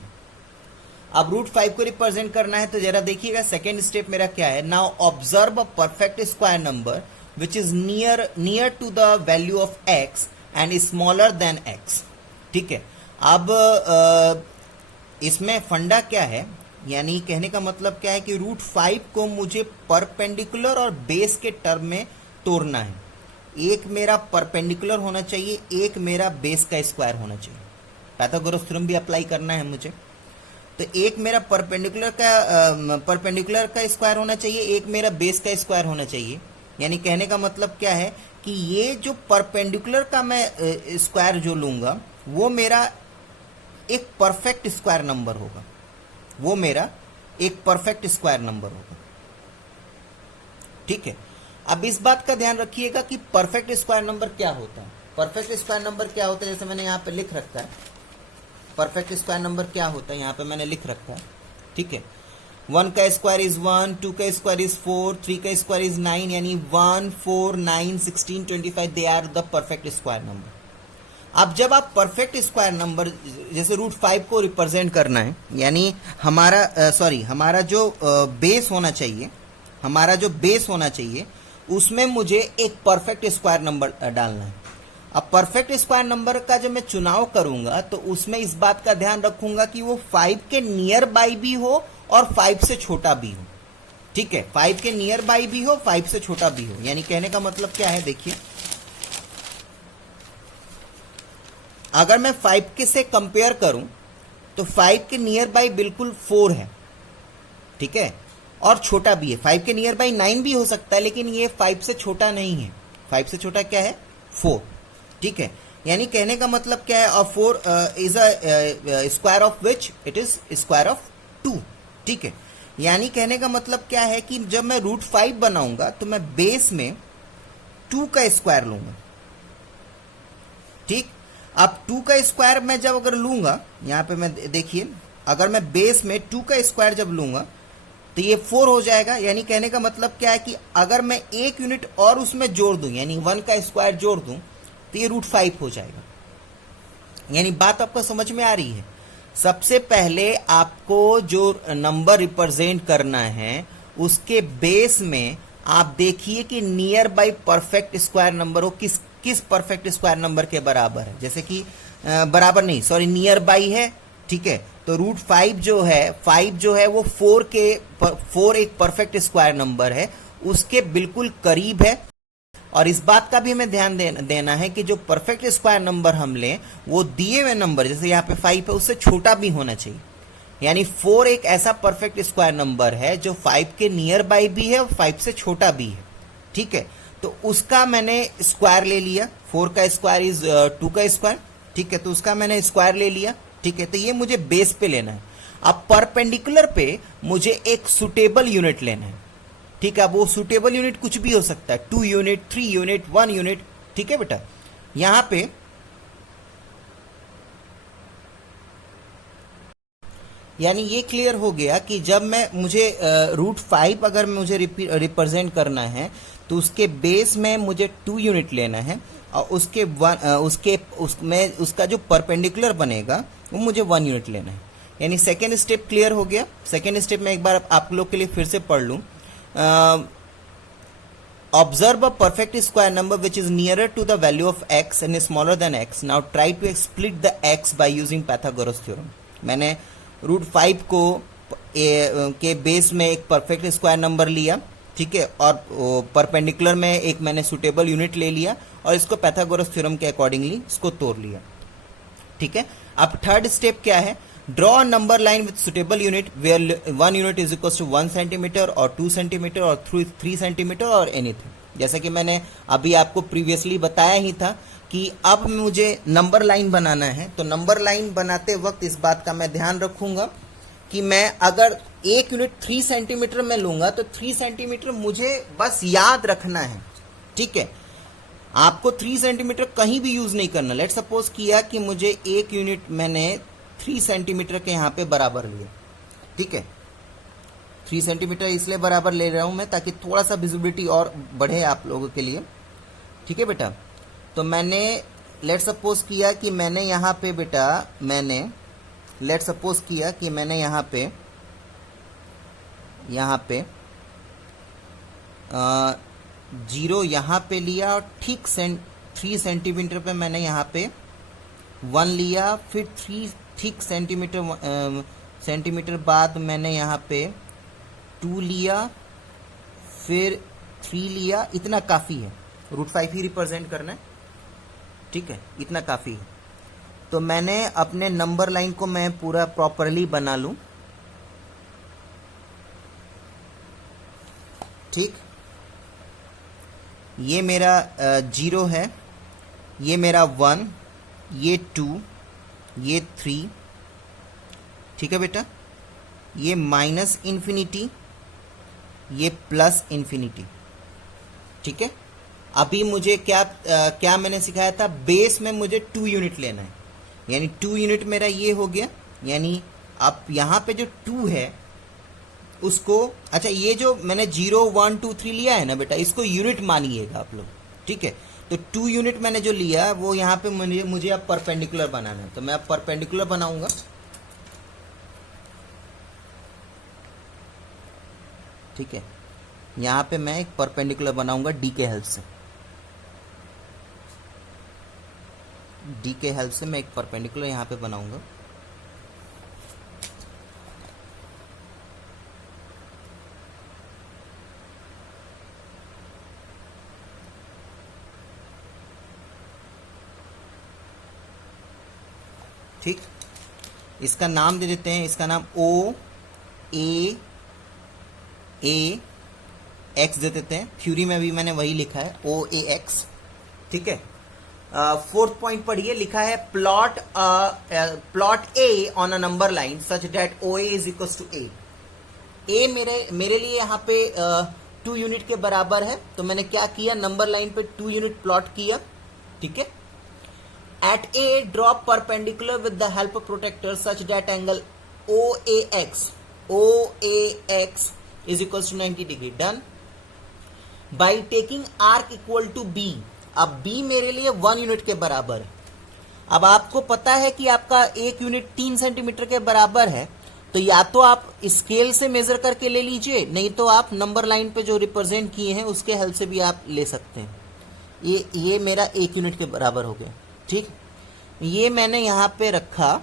अब रूट 5 को रिप्रेजेंट करना है तो जरा देखिएगा सेकेंड स्टेप मेरा क्या है। Now observe a perfect square number which is near to the value of X and smaller than X. ठीक है, अब इसमें फंडा क्या है, यानी कहने का मतलब क्या है कि रूट 5 को मुझे परपेंडिकुलर और बेस के टर्म में तोड़ना है। एक मेरा परपेंडिकुलर होना चाहिए, एक मेरा बेस का स्क्वायर होना चाहिए। पाइथागोरस थ्योरम भी अप्लाई करना है मुझे। तो एक मेरा परपेंडिकुलर का स्क्वायर होना चाहिए, एक मेरा बेस का स्क्वायर होना चाहिए। यानी कहने का मतलब क्या है कि ये जो परपेंडिकुलर का मैं स्क्वायर जो लूंगा वो मेरा एक परफेक्ट स्क्वायर नंबर होगा, वो मेरा एक परफेक्ट स्क्वायर नंबर होगा। ठीक है, अब इस बात का ध्यान रखिएगा कि परफेक्ट स्क्वायर नंबर क्या होता है। परफेक्ट स्क्वायर नंबर क्या होता है, जैसे मैंने यहाँ पे लिख रखा है, परफेक्ट स्क्वायर नंबर क्या होता है यहाँ पे मैंने लिख रखा है। ठीक है, 1 का स्क्वायर इज 1, 2 का स्क्वायर इज 4, 3 का स्क्वायर इज 9, यानी 1, 4, 9, 16, 25 they are the perfect square number. अब जब आप परफेक्ट स्क्वायर नंबर, जैसे रूट 5 को रिप्रेजेंट करना है, यानी हमारा जो बेस होना चाहिए, हमारा जो बेस होना चाहिए उसमें मुझे एक परफेक्ट स्क्वायर नंबर डालना है। अब परफेक्ट स्क्वायर नंबर का जब मैं चुनाव करूंगा तो उसमें इस बात का ध्यान रखूंगा कि वो 5 के नियर बाई भी हो और 5 से छोटा भी हो। ठीक है, 5 के नियर बाई भी हो, 5 से छोटा भी हो। यानी कहने का मतलब क्या है, देखिए अगर मैं 5 के से कंपेयर करूं तो 5 के नियर बाई बिल्कुल 4 है। ठीक है, और छोटा भी है। 5 के नियर बाई 9 भी हो सकता है, लेकिन ये 5 से छोटा नहीं है। 5 से छोटा क्या है, 4। ठीक है, यानी कहने का मतलब क्या है, 4 is a square of which it is square of 2। ठीक है, यानी कहने का मतलब क्या है कि जब मैं रूट 5 बनाऊंगा तो मैं बेस में 2 का स्क्वायर लूंगा। ठीक, अब 2 का स्क्वायर मैं जब अगर लूंगा, यहां पे मैं देखिए, अगर मैं बेस में 2 का स्क्वायर जब लूंगा तो ये 4 हो जाएगा। यानी कहने का मतलब क्या है कि अगर मैं 1 यूनिट और उसमें जोड़ दूं, यानी 1 का स्क्वायर जोड़ दूं, तो ये रूट 5 हो जाएगा। यानी बात आपको समझ में आ रही है। सबसे पहले आपको जो नंबर रिप्रेजेंट करना है उसके बेस में आप देखिए कि near by perfect square number हो किस परफेक्ट स्क्वायर नंबर के बराबर है। जैसे कि बराबर नहीं, सॉरी, नियर बाई है। ठीक है, तो रूट 5 जो है वो 4 एक परफेक्ट स्क्वायर नंबर है, उसके बिल्कुल करीब है। और इस बात का भी हमें ध्यान देना है कि जो परफेक्ट स्क्वायर नंबर हम लें वो दिए हुए नंबर, जैसे यहाँ पे 5 है, उससे छोटा भी होना चाहिए। यानी 4 एक ऐसा परफेक्ट स्क्वायर नंबर है जो 5 के नियर बाई भी है और 5 से छोटा भी है। ठीक है, तो उसका मैंने स्क्वायर ले लिया। 4 का स्क्वायर इज 2 का स्क्वायर। ठीक है, तो उसका मैंने स्क्वायर ले लिया। ठीक है, तो ये मुझे बेस पे लेना है। अब परपेंडिकुलर पे मुझे एक सुटेबल यूनिट लेना है। ठीक है, अब वो सुटेबल यूनिट कुछ भी हो सकता है, 2 यूनिट, 3 यूनिट, 1 यूनिट। ठीक है बेटा, यहां पे यानी ये क्लियर हो गया कि जब मुझे रूट 5 अगर मुझे रिप्रेजेंट करना है तो उसके बेस में मुझे 2 यूनिट लेना है और उसका जो परपेंडिकुलर बनेगा वो मुझे 1 यूनिट लेना है। यानी सेकेंड स्टेप क्लियर हो गया। सेकेंड स्टेप में एक बार आप लोग के लिए फिर से पढ़ लूं। Observe a perfect square number which is nearer to the value of x and is smaller than x. Now try to split the x by using Pythagoras theorem. मैंने रूट 5 को के बेस में एक परफेक्ट स्क्वायर नंबर लिया। ठीक है, और perpendicular में एक मैंने सुटेबल यूनिट ले लिया और इसको पैथागोरस थ्योरम के अकॉर्डिंगली इसको तोड़ लिया। ठीक है, अब थर्ड स्टेप क्या है, draw a number line with suitable unit where 1 unit is equal to 1 centimetre और 2 सेंटीमीटर और 3 सेंटीमीटर और एनीथिंग। जैसा कि मैंने अभी आपको प्रीवियसली बताया ही था कि अब मुझे नंबर लाइन बनाना है, तो नंबर लाइन बनाते वक्त इस बात का मैं ध्यान रखूंगा कि मैं अगर 1 यूनिट 3 सेंटीमीटर में लूंगा तो 3 सेंटीमीटर मुझे बस याद रखना है, ठीक है। आपको 3 सेंटीमीटर कहीं भी यूज नहीं करना। लेट सपोज किया कि मुझे 1 यूनिट मैंने 3 सेंटीमीटर के यहां पे बराबर लिया, ठीक है। 3 सेंटीमीटर इसलिए बराबर ले रहा हूं मैं ताकि थोड़ा सा विजिबिलिटी और बढ़े आप लोगों के लिए, ठीक है बेटा। तो मैंने लेट सपोज किया कि मैंने यहां पे बेटा लेट सपोज किया कि मैंने यहां पे 0 यहां पे लिया और ठीक 3 सेंटीमीटर पे मैंने यहां पे 1 लिया, फिर 3 ठीक सेंटीमीटर बाद मैंने यहां पे 2 लिया, फिर 3 लिया। इतना काफ़ी है, √5 ही रिप्रेजेंट करना है, ठीक है, इतना काफ़ी है। तो मैंने अपने नंबर लाइन को मैं पूरा प्रॉपरली बना लूं, ठीक। ये मेरा 0 है, ये मेरा 1, ये 2, ये 3, ठीक है बेटा। ये माइनस इन्फिनिटी, ये प्लस इन्फिनिटी, ठीक है। अभी मुझे क्या मैंने सिखाया था, बेस में मुझे 2 यूनिट लेना है, यानी 2 यूनिट मेरा ये हो गया। यानी अब यहां पे जो 2 है उसको, अच्छा ये जो मैंने 0, 1, 2, 3 लिया है ना बेटा, इसको यूनिट मानिएगा आप लोग, ठीक है। तो 2 यूनिट मैंने जो लिया वो यहाँ पे मुझे अब परपेंडिकुलर बनाना है, तो मैं अब परपेंडिकुलर बनाऊंगा, ठीक है। यहां पे मैं एक परपेंडिकुलर बनाऊंगा डी के हेल्प से, मैं एक परपेंडिकुलर यहां पे बनाऊंगा, ठीक। इसका नाम दे देते हैं, इसका नाम OAX दे देते हैं। थ्योरी में भी मैंने वही लिखा है, OAX, ठीक है। 4th पॉइंट पढ़िए, लिखा है plot A on a number line such that OA is equal to A। A मेरे लिए यहाँ पे 2 यूनिट के बराबर है, तो मैंने क्या किया, नंबर लाइन पे 2 यूनिट प्लॉट किया, ठीक है। At A, draw perpendicular with the help of protractor such that angle OAX is equals to 90 degree. Done. By taking arc equal to B. अब B मेरे लिए 1 यूनिट के बराबर है। अब आपको पता है कि आपका 1 यूनिट 3 सेंटीमीटर के बराबर है, तो या तो आप स्केल से मेजर करके ले लीजिए, नहीं तो आप नंबर लाइन पे जो रिप्रेजेंट किए हैं उसके हेल्प से भी आप ले सकते हैं। ये मेरा 1 यूनिट के बराबर हो गया, ठीक। ये मैंने यहां पे रखा,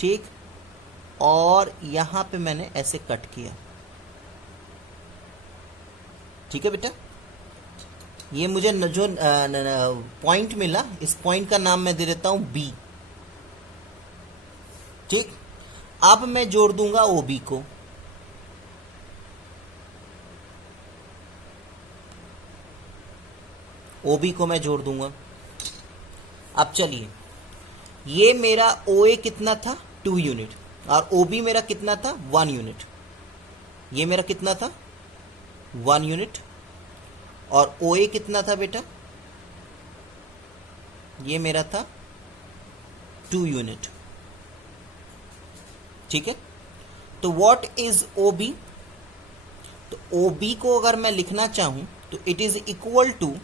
ठीक, और यहां पे मैंने ऐसे कट किया, ठीक है बेटा। ये मुझे जो पॉइंट मिला, इस पॉइंट का नाम मैं दे देता हूं B, ठीक। अब मैं जोड़ दूंगा OB को, OB को मैं जोड़ दूंगा। अब चलिए, ये मेरा OA कितना था, 2 यूनिट, और OB मेरा कितना था, 1 यूनिट। ये मेरा कितना था, 1 यूनिट, और OA कितना था बेटा, ये मेरा था 2 यूनिट, ठीक है। तो व्हाट इज OB? तो OB को अगर मैं लिखना चाहूं तो it is equal to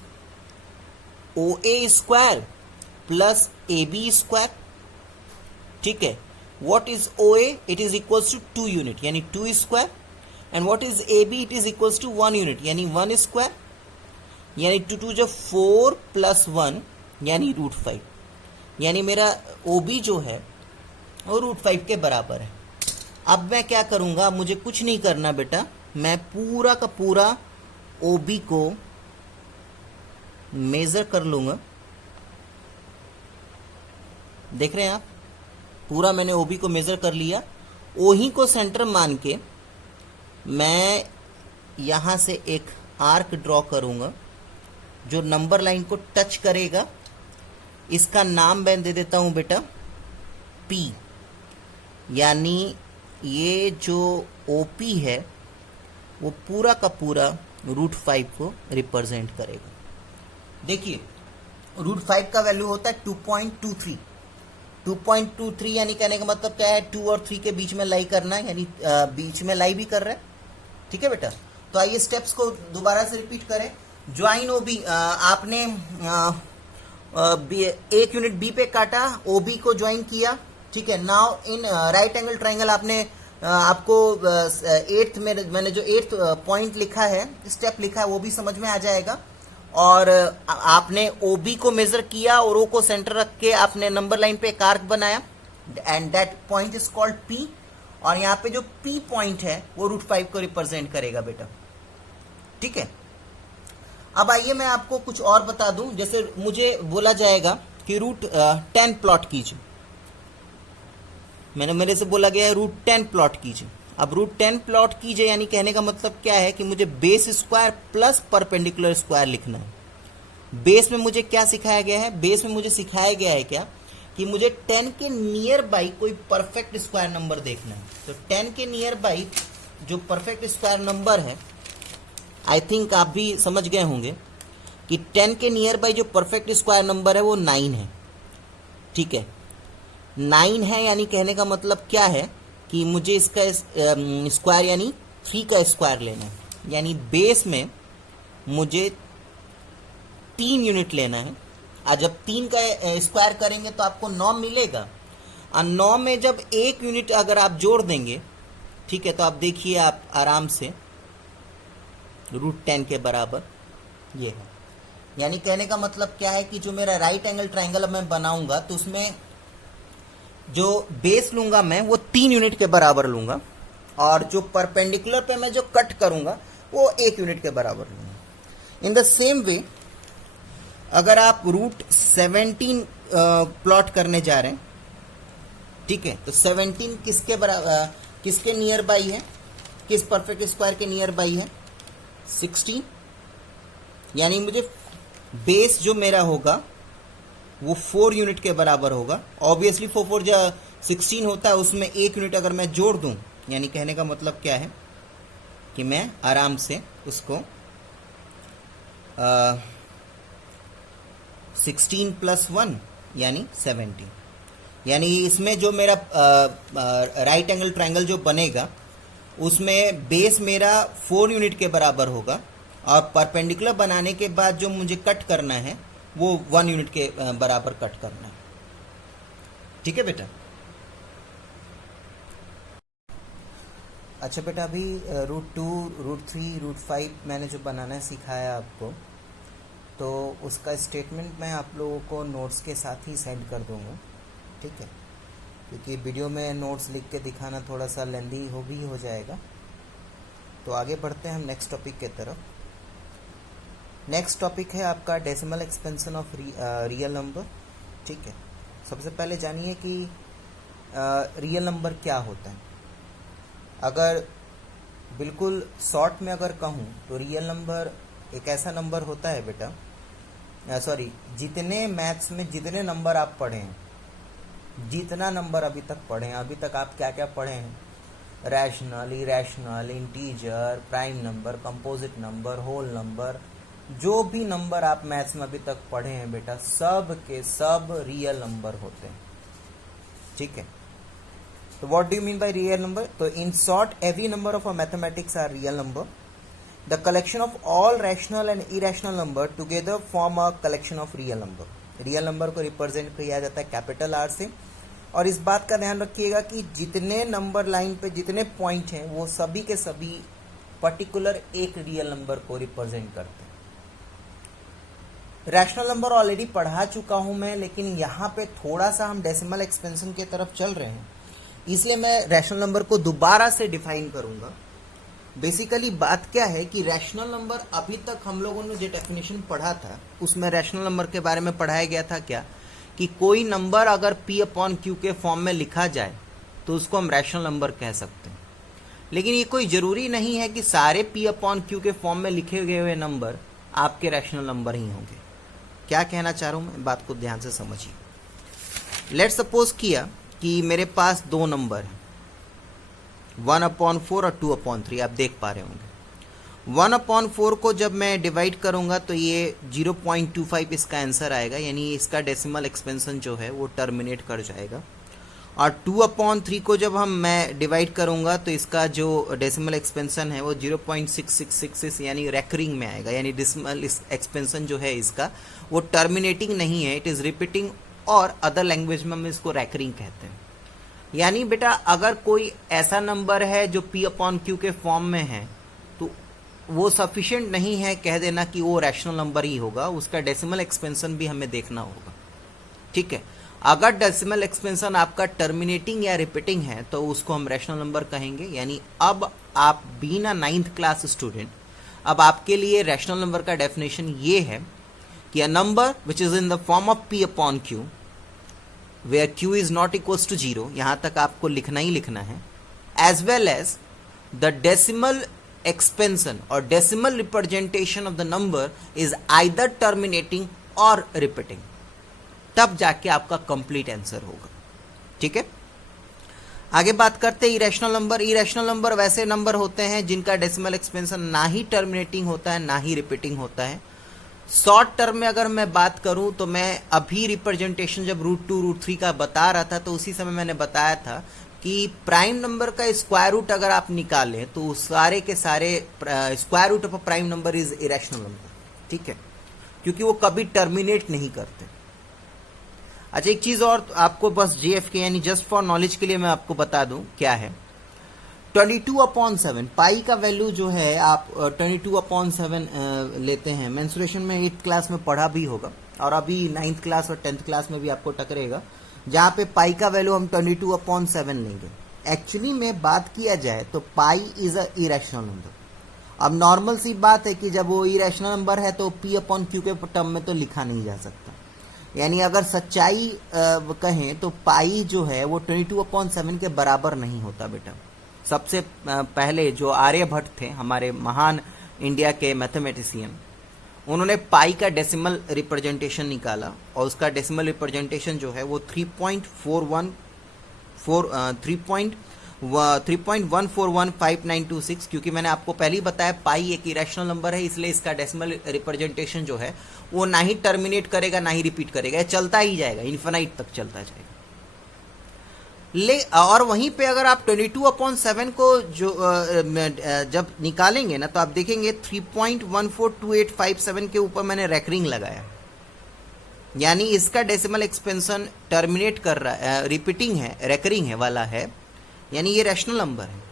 OA square plus AB square, ठीक है। What is OA? It is equals to 2 unit यानी 2 square, and what is AB? It is equals to 1 unit यानी 1 स्क्वायर, यानी 2 जो 4 प्लस 1 यानी √5, यानी मेरा OB जो है वो √5 के बराबर है। अब मैं क्या करूंगा, मुझे कुछ नहीं करना बेटा, मैं पूरा का पूरा OB को मेजर कर लूंगा। देख रहे हैं आप, पूरा मैंने OB को मेजर कर लिया। OE को सेंटर मान के मैं यहां से एक आर्क ड्रॉ करूंगा जो नंबर लाइन को टच करेगा। इसका नाम मैं दे देता हूं बेटा P, यानी ये जो ओपी है वो पूरा का पूरा √5 को रिप्रेजेंट करेगा। देखिए √5 का वैल्यू होता है 2.23। 2.23 यानी कहने का मतलब क्या है, 2 और 3 के बीच में लाई करना है, यानी बीच में लाई भी कर रहा है। ठीक है बेटा, तो आइए स्टेप्स को दोबारा से रिपीट करें। ज्वाइन ओबी, आपने एक यूनिट बी पे काटा, ओबी को ज्वाइन किया। ठीक है, now in right angle triangle आपने आपको एट्थ में मैंने जो एट्थ पॉइंट लिखा है, स्टेप लिखा है, वो भी समझ में आ जाएगा। और आपने ओबी को मेजर किया और ओ को सेंटर रख के आपने नंबर लाइन पे एक आर्क बनाया and that point is called P. और यहाँ पे जो पी पॉइंट है वो √5 को रिप्रेजेंट करेगा बेटा। ठीक है, अब आइए मैं आपको कुछ और बता दूं। जैसे मुझे बोला जाएगा कि √10 प्लॉट कीजिए, मेरे से बोला गया है √10 प्लॉट कीजिए। अब √10 प्लॉट कीजिए यानी कहने का मतलब क्या है कि मुझे base square plus perpendicular square लिखना है। बेस में मुझे क्या सिखाया गया है, बेस में मुझे सिखाया गया है क्या कि मुझे 10 के नियर बाई कोई परफेक्ट स्क्वायर नंबर देखना है। तो 10 के नियर बाई जो परफेक्ट स्क्वायर नंबर है, आई थिंक आप भी समझ गए होंगे कि 10 के नियर बाई जो परफेक्ट स्क्वायर नंबर है वो 9 है। ठीक है, 9 है यानी कहने का मतलब क्या है कि मुझे इसका स्क्वायर यानी 3 का स्क्वायर लेना है। यानी बेस में मुझे 3 यूनिट लेना है। और जब 3 का स्क्वायर करेंगे तो आपको 9 मिलेगा। और 9 में जब 1 यूनिट अगर आप जोड़ देंगे, ठीक है, तो आप देखिए आप आराम से √10 के बराबर ये है। यानी कहने का मतलब क्या है कि जो मेरा राइट एंगल ट्राइंगल मैं बनाऊंगा तो उसमें जो बेस लूंगा मैं वो 3 यूनिट के बराबर लूंगा और जो परपेंडिकुलर पे मैं जो कट करूंगा वो 1 यूनिट के बराबर लूंगा। इन द सेम वे अगर आप √17 प्लॉट करने जा रहे हैं, ठीक है, तो 17 किसके बराबर, किसके नियर बाई है, किस परफेक्ट स्क्वायर के नियर बाई है, 16। यानी मुझे बेस जो मेरा होगा वो 4 यूनिट के बराबर होगा। ऑब्वियसली 4 4 जो 16 होता है उसमें 1 यूनिट अगर मैं जोड़ दूं, यानी कहने का मतलब क्या है कि मैं आराम से उसको 16 + 1 यानी 17। यानी इसमें जो मेरा राइट एंगल ट्राइंगल जो बनेगा उसमें बेस मेरा 4 यूनिट के बराबर होगा और परपेंडिकुलर बनाने के बाद जो मुझे कट करना है वो 1 यूनिट के बराबर कट करना है। ठीक है बेटा। अच्छा बेटा, अभी √2, √3, √5 मैंने जो बनाना सिखाया आपको, तो उसका स्टेटमेंट मैं आप लोगों को नोट्स के साथ ही सेंड कर दूंगा। ठीक है, क्योंकि वीडियो में नोट्स लिख के दिखाना थोड़ा सा लेंदी हो जाएगा। तो आगे बढ़ते हैं हम नेक्स्ट टॉपिक के तरफ। नेक्स्ट टॉपिक है आपका decimal expansion of real number. ठीक है, सबसे पहले जानिए कि रियल नंबर क्या होता है। अगर बिल्कुल शॉर्ट में अगर कहूँ तो रियल नंबर एक ऐसा नंबर होता है बेटा, जितने मैथ्स में जितने नंबर आप पढ़े हैं, जितना नंबर अभी तक पढ़े हैं, अभी तक आप क्या क्या पढ़े हैं, rational, irrational, integer, prime number, composite number, whole number, जो भी नंबर आप मैथ्स में अभी तक पढ़े हैं बेटा, सब के सब रियल नंबर होते हैं। ठीक है, तो what do you mean by real number? तो in short, every number of a mathematics are real number. The collection of all rational and irrational number together form a collection of real number. Real number को represent किया जाता है capital R से। और इस बात का ध्यान रखिएगा कि जितने नंबर लाइन पे जितने पॉइंट हैं वो सभी के सभी पर्टिकुलर एक रियल नंबर को रिप्रेजेंट करते हैं। रैशनल नंबर ऑलरेडी पढ़ा चुका हूं मैं, लेकिन यहाँ पे थोड़ा सा हम डेसिमल एक्सपेंशन की तरफ चल रहे हैं, इसलिए मैं रैशनल नंबर को दोबारा से डिफाइन करूंगा। बेसिकली बात क्या है कि रैशनल नंबर अभी तक हम लोगों ने जो डेफिनेशन पढ़ा था उसमें रैशनल नंबर के बारे में पढ़ाया गया था क्या कि कोई नंबर अगर P/Q के फॉर्म में लिखा जाए तो उसको हम रैशनल नंबर कह सकते हैं। लेकिन ये कोई जरूरी नहीं है कि सारे P/Q के फॉर्म में लिखे गए हुए नंबर आपके रैशनल नंबर ही होंगे। क्या कहना चाह रहा हूं मैं, बात को ध्यान से समझिए। लेट्स सपोज किया कि मेरे पास 2 नंबर हैं, 1/4 और 2/3 आप देख पा रहे होंगे। 1/4 को जब मैं डिवाइड करूंगा तो ये 0.25 इसका आंसर आएगा, यानी इसका डेसिमल एक्सपेंशन जो है वो टर्मिनेट कर जाएगा। और 2/3 को जब मैं डिवाइड करूंगा तो इसका जो डेसिमल एक्सपेंशन है वो 0.6666 यानी रेकरिंग में आएगा, यानी डेसिमल एक्सपेंशन जो है इसका वो टर्मिनेटिंग नहीं है, इट इज़ रिपीटिंग, और अदर लैंग्वेज में हम इसको रेकरिंग कहते हैं। यानी बेटा अगर कोई ऐसा नंबर है जो P/Q के फॉर्म में है तो वो सफिशिएंट नहीं है कह देना कि वो रैशनल नंबर ही होगा, उसका डेसिमल एक्सपेंशन भी हमें देखना होगा। ठीक है, अगर डेसिमल एक्सपेंशन आपका टर्मिनेटिंग या रिपीटिंग है तो उसको हम रैशनल नंबर कहेंगे। यानी अब आप being a 9th class student, अब आपके लिए रैशनल नंबर का डेफिनेशन ये है कि a number which is in the form of P/Q where Q is not equals to 0, यहां तक आपको लिखना ही लिखना है, as well as the decimal expansion or decimal representation of the number is either terminating or repeating, तब जाके आपका complete answer होगा। ठीक है, आगे बात करते हैं इरेशनल नंबर। इरेशनल नंबर वैसे नंबर होते हैं जिनका डेसिमल एक्सपेंशन ना ही टर्मिनेटिंग होता है ना ही रिपीटिंग होता है। शॉर्ट टर्म में अगर मैं बात करूं तो मैं अभी रिप्रेजेंटेशन जब √2 √3 का बता रहा था तो उसी समय मैंने बताया था कि प्राइम नंबर का स्क्वायर रूट अगर आप निकालें तो सारे के सारे square root of a prime number is irrational number. ठीक है, क्योंकि वो कभी टर्मिनेट नहीं करते। अच्छा, एक चीज और आपको बस JFK यानी जस्ट फॉर नॉलेज के लिए मैं आपको बता दूं क्या है। 22/7 पाई का वैल्यू जो है आप 22/7 लेते हैं। मेंसुरेशन में 8th क्लास में पढ़ा भी होगा और अभी 9th क्लास और 10th क्लास में भी आपको टकरेगा, जहां पे पाई का वैल्यू हम 22/7 लेंगे। एक्चुअली में बात किया जाए तो pi is a irrational number. अब नॉर्मल सी बात है कि जब वो इरेशनल नंबर है तो P/Q के टर्म में तो लिखा नहीं जा सकता। यानी अगर सच्चाई कहें तो पाई जो है वो 22/7 के बराबर नहीं होता बेटा। सबसे पहले जो आर्यभट्ट थे हमारे महान इंडिया के मैथमेटिशियन, उन्होंने पाई का डेसिमल रिप्रेजेंटेशन निकाला और उसका डेसिमल रिप्रेजेंटेशन जो है वो 3.141596, क्योंकि मैंने आपको पहले ही बताया पाई एक इरेशनल नंबर है, इसलिए इसका डेसिमल रिप्रेजेंटेशन जो है वो ना ही टर्मिनेट करेगा ना ही रिपीट करेगा, चलता ही जाएगा, इन्फिनाइट तक चलता जाएगा। और वहीं पे अगर आप 22/7 को जो जब निकालेंगे ना तो आप देखेंगे 3.142857 के ऊपर मैंने रेकरिंग लगाया, यानी इसका डेसिमल एक्सपेंशन टर्मिनेट कर रहा है, रिपीटिंग है, रेकरिंग है वाला है, यानी ये रैशनल नंबर है।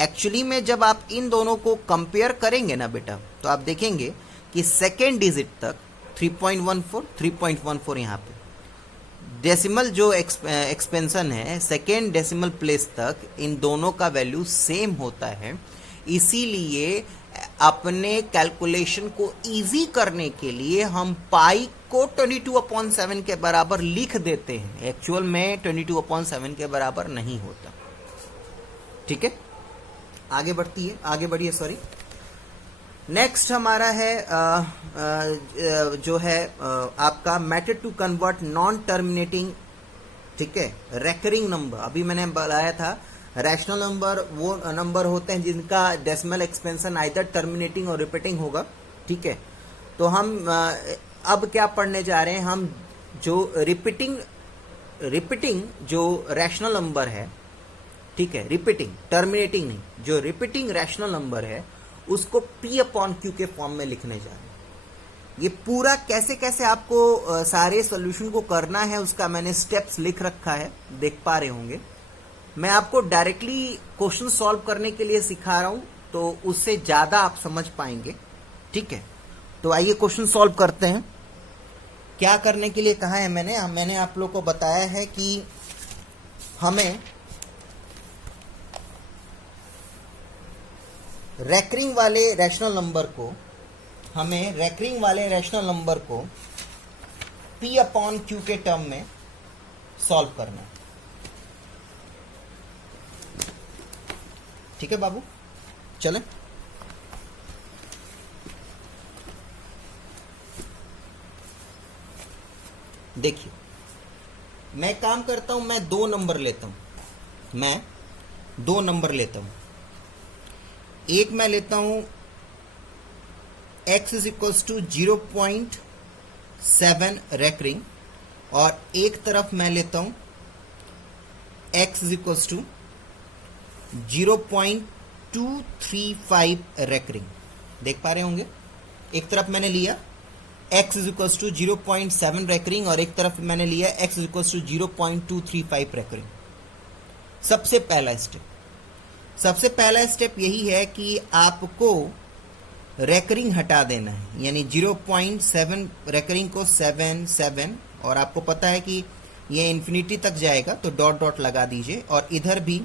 एक्चुअली में जब आप इन दोनों को कंपेयर करेंगे ना बेटा तो आप देखेंगे कि सेकेंड डिजिट तक 3.14 यहाँ पे डेसिमल जो एक्सपेंशन है सेकेंड डेसिमल प्लेस तक इन दोनों का वैल्यू सेम होता है। इसीलिए अपने कैलकुलेशन को इजी करने के लिए हम पाई को 22/7 के बराबर लिख देते हैं। एक्चुअल में 22/7 के बराबर नहीं होता। ठीक है, आगे बढ़िए सॉरी। नेक्स्ट हमारा है जो है आपका method to convert non terminating, ठीक है, रेकरिंग नंबर। अभी मैंने बताया था रैशनल नंबर वो नंबर होते हैं जिनका डेसिमल एक्सपेंशन आइदर टर्मिनेटिंग और रिपीटिंग होगा। ठीक है, तो हम अब क्या पढ़ने जा रहे हैं, हम जो रिपीटिंग जो रैशनल नंबर है, ठीक है, रिपीटिंग, टर्मिनेटिंग नहीं, जो रिपीटिंग रैशनल नंबर है उसको P/Q के फॉर्म में लिखने जा रहे हैं। ये पूरा कैसे कैसे आपको सारे सॉल्यूशन को करना है उसका मैंने स्टेप्स लिख रखा है, देख पा रहे होंगे। मैं आपको डायरेक्टली क्वेश्चन सॉल्व करने के लिए सिखा रहा हूं तो उससे ज्यादा आप समझ पाएंगे। ठीक है, तो आइए क्वेश्चन सॉल्व करते हैं। क्या करने के लिए कहा है मैंने आप लोग को बताया है कि हमें रेकरिंग वाले रैशनल नंबर को P/Q के टर्म में सॉल्व करना है। ठीक है बाबू, चलें। देखिए, मैं काम करता हूं, मैं 2 नंबर लेता हूं। मैं दो नंबर लेता हूं। एक मैं लेता हूं x is equals to 0.7 recurring, और एक तरफ मैं लेता हूं x is equals to 0.235 recurring. देख पा रहे होंगे, एक तरफ मैंने लिया x is equals to 0.7 recurring और एक तरफ मैंने लिया x is equals to 0.235 recurring. सबसे पहला स्टेप यही है कि आपको रेकरिंग हटा देना है, यानी 0.7 रेकरिंग को 7 7, और आपको पता है कि ये इन्फिनिटी तक जाएगा तो डॉट डॉट लगा दीजिए, और इधर भी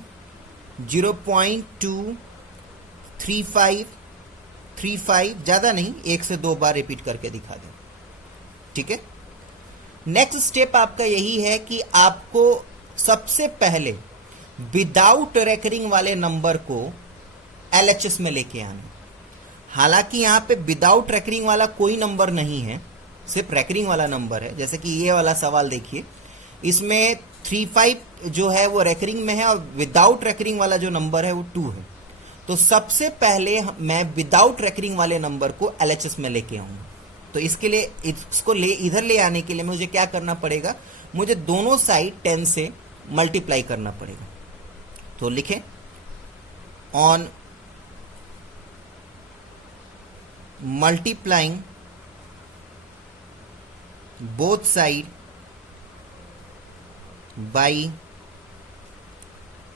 0.235 ज्यादा नहीं, एक से दो बार रिपीट करके दिखा दें। ठीक है, नेक्स्ट स्टेप आपका यही है कि आपको सबसे पहले विदाउट रेकरिंग वाले नंबर को एलएचएस में लेके आना। हालांकि यहां पे विदाउट रेकरिंग वाला कोई नंबर नहीं है, सिर्फ रेकरिंग वाला नंबर है। जैसे कि ये वाला सवाल देखिए, इसमें 35 जो है वो रेकरिंग में है और विदाउट रेकरिंग वाला जो नंबर है वो 2 है। तो सबसे पहले मैं विदाउट रेकरिंग वाले नंबर को एलएचएस में लेके आऊंगा। तो इसके लिए इसको इधर ले आने के लिए मुझे क्या करना पड़ेगा, मुझे दोनों साइड 10 से मल्टीप्लाई करना पड़ेगा। तो लिखें on multiplying both side by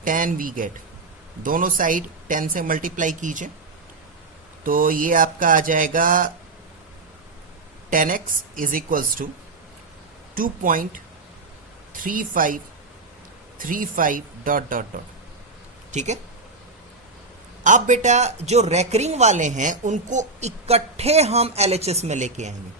10 we get. दोनों साइड 10 से मल्टीप्लाई कीजिए, तो ये आपका आ जाएगा 10x is equals to 2.3535 dot dot dot. ठीक है, अब बेटा जो रेकरिंग वाले हैं उनको इकट्ठे हम एलएचएस में लेके आएंगे।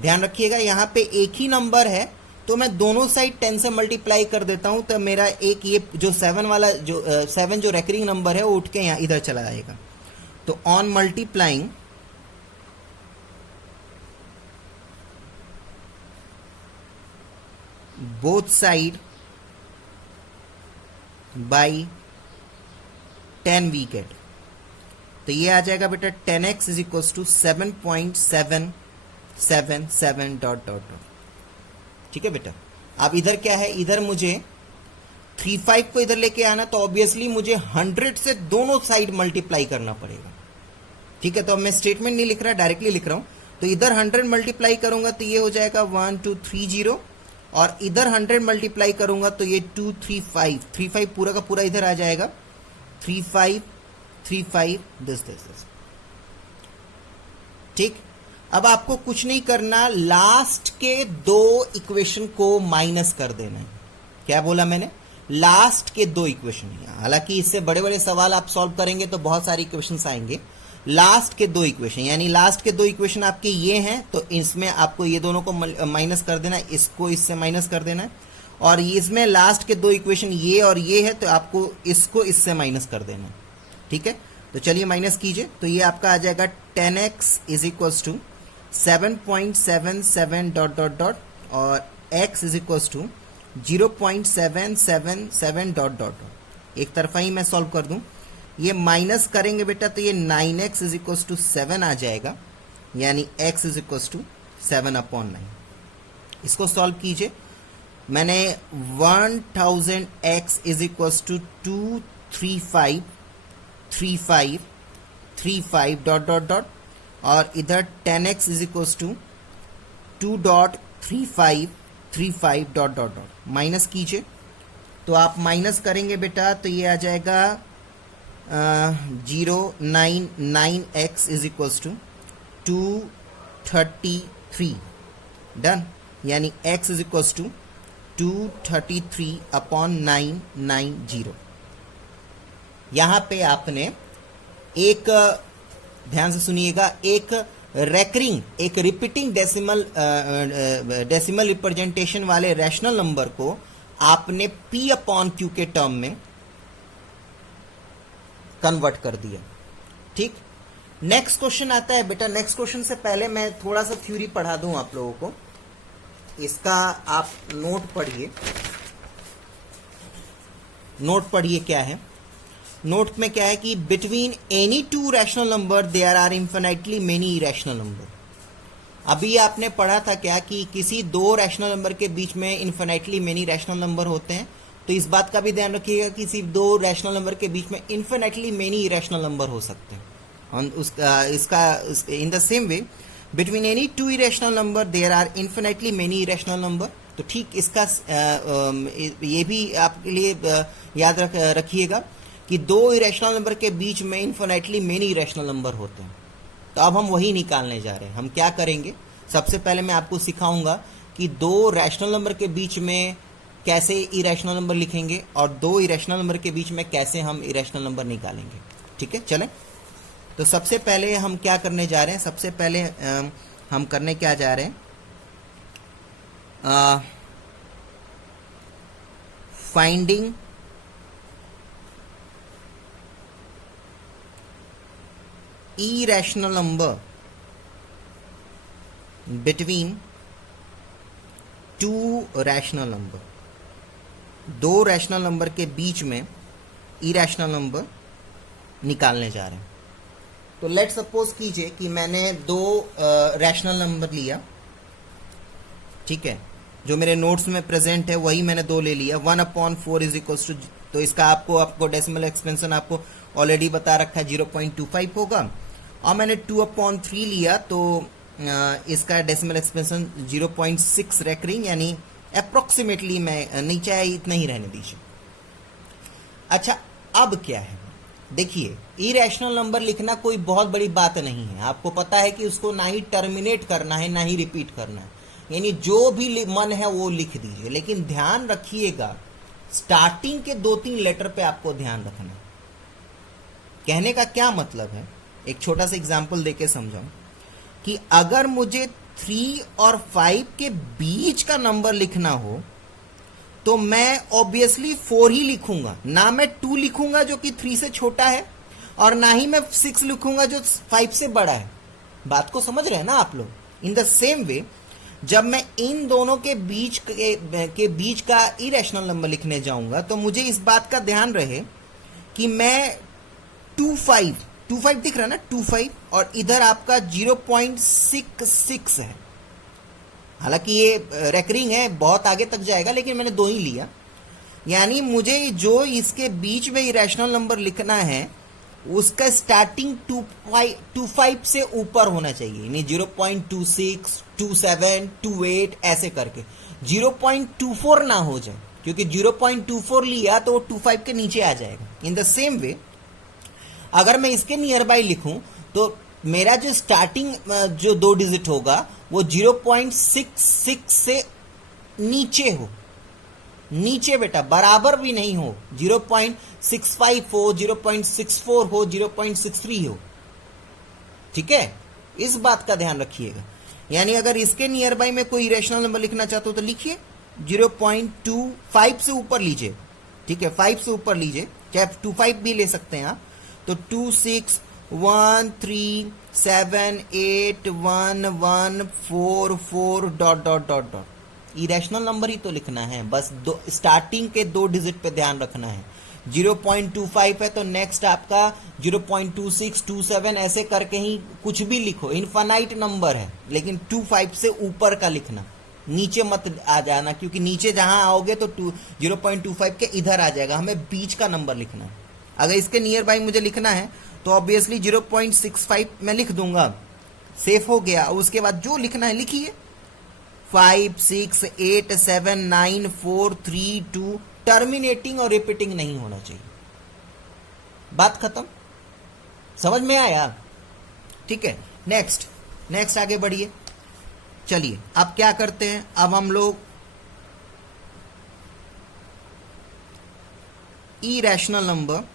ध्यान रखिएगा, यहां पे एक ही नंबर है तो मैं दोनों साइड 10 से मल्टीप्लाई कर देता हूं, तो मेरा एक ये जो 7 वाला जो 7 जो रेकरिंग नंबर है वो उठ के यहां इधर चला जाएगा। तो on multiplying both side by 10 we get, तो ये आ जाएगा बेटा 10x is equal to 7.777 dot dot dot. ठीक है बेटा, अब इधर क्या है, इधर मुझे 35 को इधर लेके आना, तो ऑब्वियसली मुझे 100 से दोनों साइड मल्टीप्लाई करना पड़ेगा। ठीक है, तो अब मैं स्टेटमेंट नहीं लिख रहा, डायरेक्टली लिख रहा हूं। तो इधर 100 मल्टीप्लाई करूंगा तो ये हो जाएगा 1230, और इधर 100 मल्टीप्लाई करूंगा तो ये 235 पूरा का पूरा इधर आ जाएगा 3535 दिस। ठीक, अब आपको कुछ नहीं करना, लास्ट के दो इक्वेशन को माइनस कर देना है। क्या बोला मैंने, लास्ट के दो इक्वेशन। हालांकि इससे बड़े बड़े सवाल आप सॉल्व करेंगे तो बहुत सारी इक्वेशंस आएंगे। लास्ट के दो इक्वेशन, यानी लास्ट के दो इक्वेशन आपके ये हैं, तो इसमें आपको ये दोनों को माइनस कर देना है, इसको इससे माइनस कर देना है, और इसमें लास्ट के दो इक्वेशन ये और ये है, तो आपको इसको इससे माइनस कर देना है। ठीक है, तो चलिए माइनस कीजिए, तो ये आपका आ जाएगा 10x is equals to 7.77 dot dot dot, और x is equals to 0.777 dot dot dot. एक तरफा ही मैं सॉल्व कर दूं, ये माइनस करेंगे बेटा तो ये 9x इज इक्वल्स टू 7 आ जाएगा, यानी x इज इक्वल्स टू 7/9। इसको सॉल्व कीजिए, मैंने 1000x is equals to 23535 dot dot dot, और इधर 10x is equals to 2.3535 dot dot dot. Minus कीजिए, तो आप माइनस करेंगे बेटा तो ये आ जाएगा 099x is equals to 233 done, यानी x इज इक्वल्स टू 233/990। यहां पे आपने एक, ध्यान से सुनिएगा, एक रेकरिंग, एक रिपीटिंग डेसिमल रिप्रेजेंटेशन वाले रैशनल नंबर को आपने P/Q के टर्म में कन्वर्ट कर दिया। ठीक, नेक्स्ट क्वेश्चन आता है बेटा। नेक्स्ट क्वेश्चन से पहले मैं थोड़ा सा थ्योरी पढ़ा दूं आप लोगों को, इसका आप नोट पढ़िए। नोट पढ़िए क्या है। नोट में क्या है कि between any two rational number there are infinitely many irrational number. अभी आपने पढ़ा था क्या कि किसी दो रैशनल नंबर के बीच में इन्फिनाइटली मेनी रैशनल नंबर होते हैं। तो इस बात का भी ध्यान रखिएगा कि किसी दो रैशनल नंबर के बीच में इन्फिनाइटली मेनी इरेशनल नंबर हो सकते हैं। In the same way between any two irrational number there are infinitely many irrational number. तो ठीक इसका ये भी आपके लिए याद रखिएगा कि दो इरेशनल नंबर के बीच में इन्फिनाइटली मेनी इरेशनल नंबर होते हैं। तो अब हम वही निकालने जा रहे हैं। हम क्या करेंगे, सबसे पहले मैं आपको सिखाऊंगा कि दो रैशनल नंबर के बीच में कैसे इरेशनल नंबर लिखेंगे और दो इरेशनल नंबर के बीच में कैसे हम इरेशनल नंबर निकालेंगे। ठीक है, चलें। तो सबसे पहले हम क्या करने जा रहे हैं, सबसे पहले हम करने क्या जा रहे हैं, finding irrational number between two rational number। दो रैशनल नंबर के बीच में इरेशनल नंबर निकालने जा रहे हैं। तो लेट सपोज कीजिए कि मैंने दो रैशनल नंबर लिया, ठीक है, जो मेरे नोट्स में प्रेजेंट है वही मैंने दो ले लिया। 1/4 इज इक्वल टू, तो इसका आपको डेसिमल एक्सपेंशन आपको ऑलरेडी बता रखा है 0.25 होगा। और मैंने 2/3 लिया तो इसका डेसिमल एक्सपेंशन 0.6 रेकरिंग, यानी अप्रोक्सीमेटली मैं नहीं चाहे इतना ही रहने दीजिए। अच्छा, अब क्या है, देखिए इरेशनल नंबर लिखना कोई बहुत बड़ी बात नहीं है। आपको पता है कि उसको ना ही टर्मिनेट करना है ना ही रिपीट करना है, यानी जो भी मन है वो लिख दीजिए। लेकिन ध्यान रखिएगा स्टार्टिंग के 2-3 लेटर पे आपको ध्यान रखना है। कहने का क्या मतलब है, एक छोटा सा एग्जांपल देके समझाऊं कि अगर मुझे 3 और 5 के बीच का नंबर लिखना हो तो मैं ऑब्वियसली 4 ही लिखूंगा, ना मैं 2 लिखूंगा जो कि 3 से छोटा है और ना ही मैं 6 लिखूंगा जो 5 से बड़ा है। बात को समझ रहे हैं ना आप लोग। इन द सेम वे जब मैं इन दोनों के बीच का इरेशनल नंबर लिखने जाऊंगा तो मुझे इस बात का ध्यान रहे कि मैं 25 दिख रहा है ना, 25, और इधर आपका 0.66 है। हालांकि ये रेकरिंग है, बहुत आगे तक जाएगा, लेकिन मैंने दो ही लिया। यानी मुझे जो इसके बीच में इरेशनल नंबर लिखना है उसका स्टार्टिंग 25 से ऊपर होना चाहिए, यानी 0.26, 27, 28 ऐसे करके 0.24 ना हो जाए, क्योंकि 0.24 लिया तो वो 25 के नीचे आ जाएगा। इन द सेम वे अगर मैं इसके नियर बाई लिखूं तो मेरा जो स्टार्टिंग जो 2 डिजिट होगा वो 0.66 से नीचे हो, नीचे बेटा, बराबर भी नहीं हो। 0.65 हो, 0.64 हो, 0.63 हो। ठीक है, इस बात का ध्यान रखिएगा। यानी अगर इसके नियर बाई में कोई इरेशनल नंबर लिखना चाहते हो तो लिखिए 0.25 से ऊपर लीजिए। ठीक है, 5 से ऊपर लीजिए, चाहे 25 भी ले सकते हैं आप। तो 2, 6, 1, 3, 7, 8, 1, 1, 4, 4 dot dot dot dot. Irrational number ही तो लिखना है, बस स्टार्टिंग के 2 डिजिट पे ध्यान रखना है। 0.25 है तो नेक्स्ट आपका 0.26, 27 ऐसे करके ही कुछ भी लिखो। इनफाइनाइट नंबर है, लेकिन 25 से ऊपर का लिखना, नीचे मत आ जाना, क्योंकि नीचे जहां आओगे तो 0.25 के इधर आ जाएगा। हमें बीच का नंबर लिखना है। अगर इसके नियर बाई मुझे लिखना है तो ऑब्वियसली 0.65 मैं लिख दूंगा, सेफ हो गया। उसके बाद जो लिखना है लिखिए, 5, 6, 8, 7, 9, 4, 3, 2, टर्मिनेटिंग और रिपीटिंग नहीं होना चाहिए। बात खत्म, समझ में आया? ठीक है, नेक्स्ट आगे बढ़िए। चलिए अब क्या करते हैं, अब हम लोग irrational number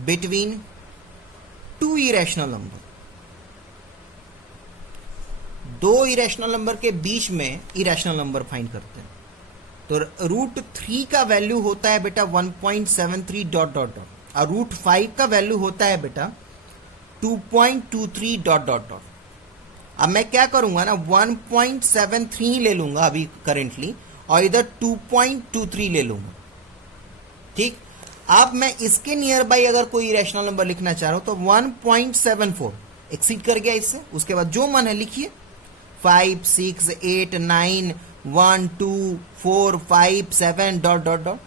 between 2 irrational number, 2 irrational number के बीच में इरेशनल नंबर फाइंड करते हैं। तो √3 का वैल्यू होता है बेटा 1.73 डॉट डॉट डॉट, और √5 का वैल्यू होता है बेटा 2.23 डॉट डॉट डॉट। अब मैं क्या करूंगा ना 1.73 ही ले लूंगा अभी करेंटली, और इधर 2.23 ले लूंगा। ठीक, अब मैं इसके नियर बाई अगर कोई इरेशनल नंबर लिखना चाह रहा हूं तो 1.74 एक्सीड कर गया इससे। उसके बाद जो मन है लिखिए, 5 6 8 9 1 2 4 5 7 डॉट डॉट डॉट।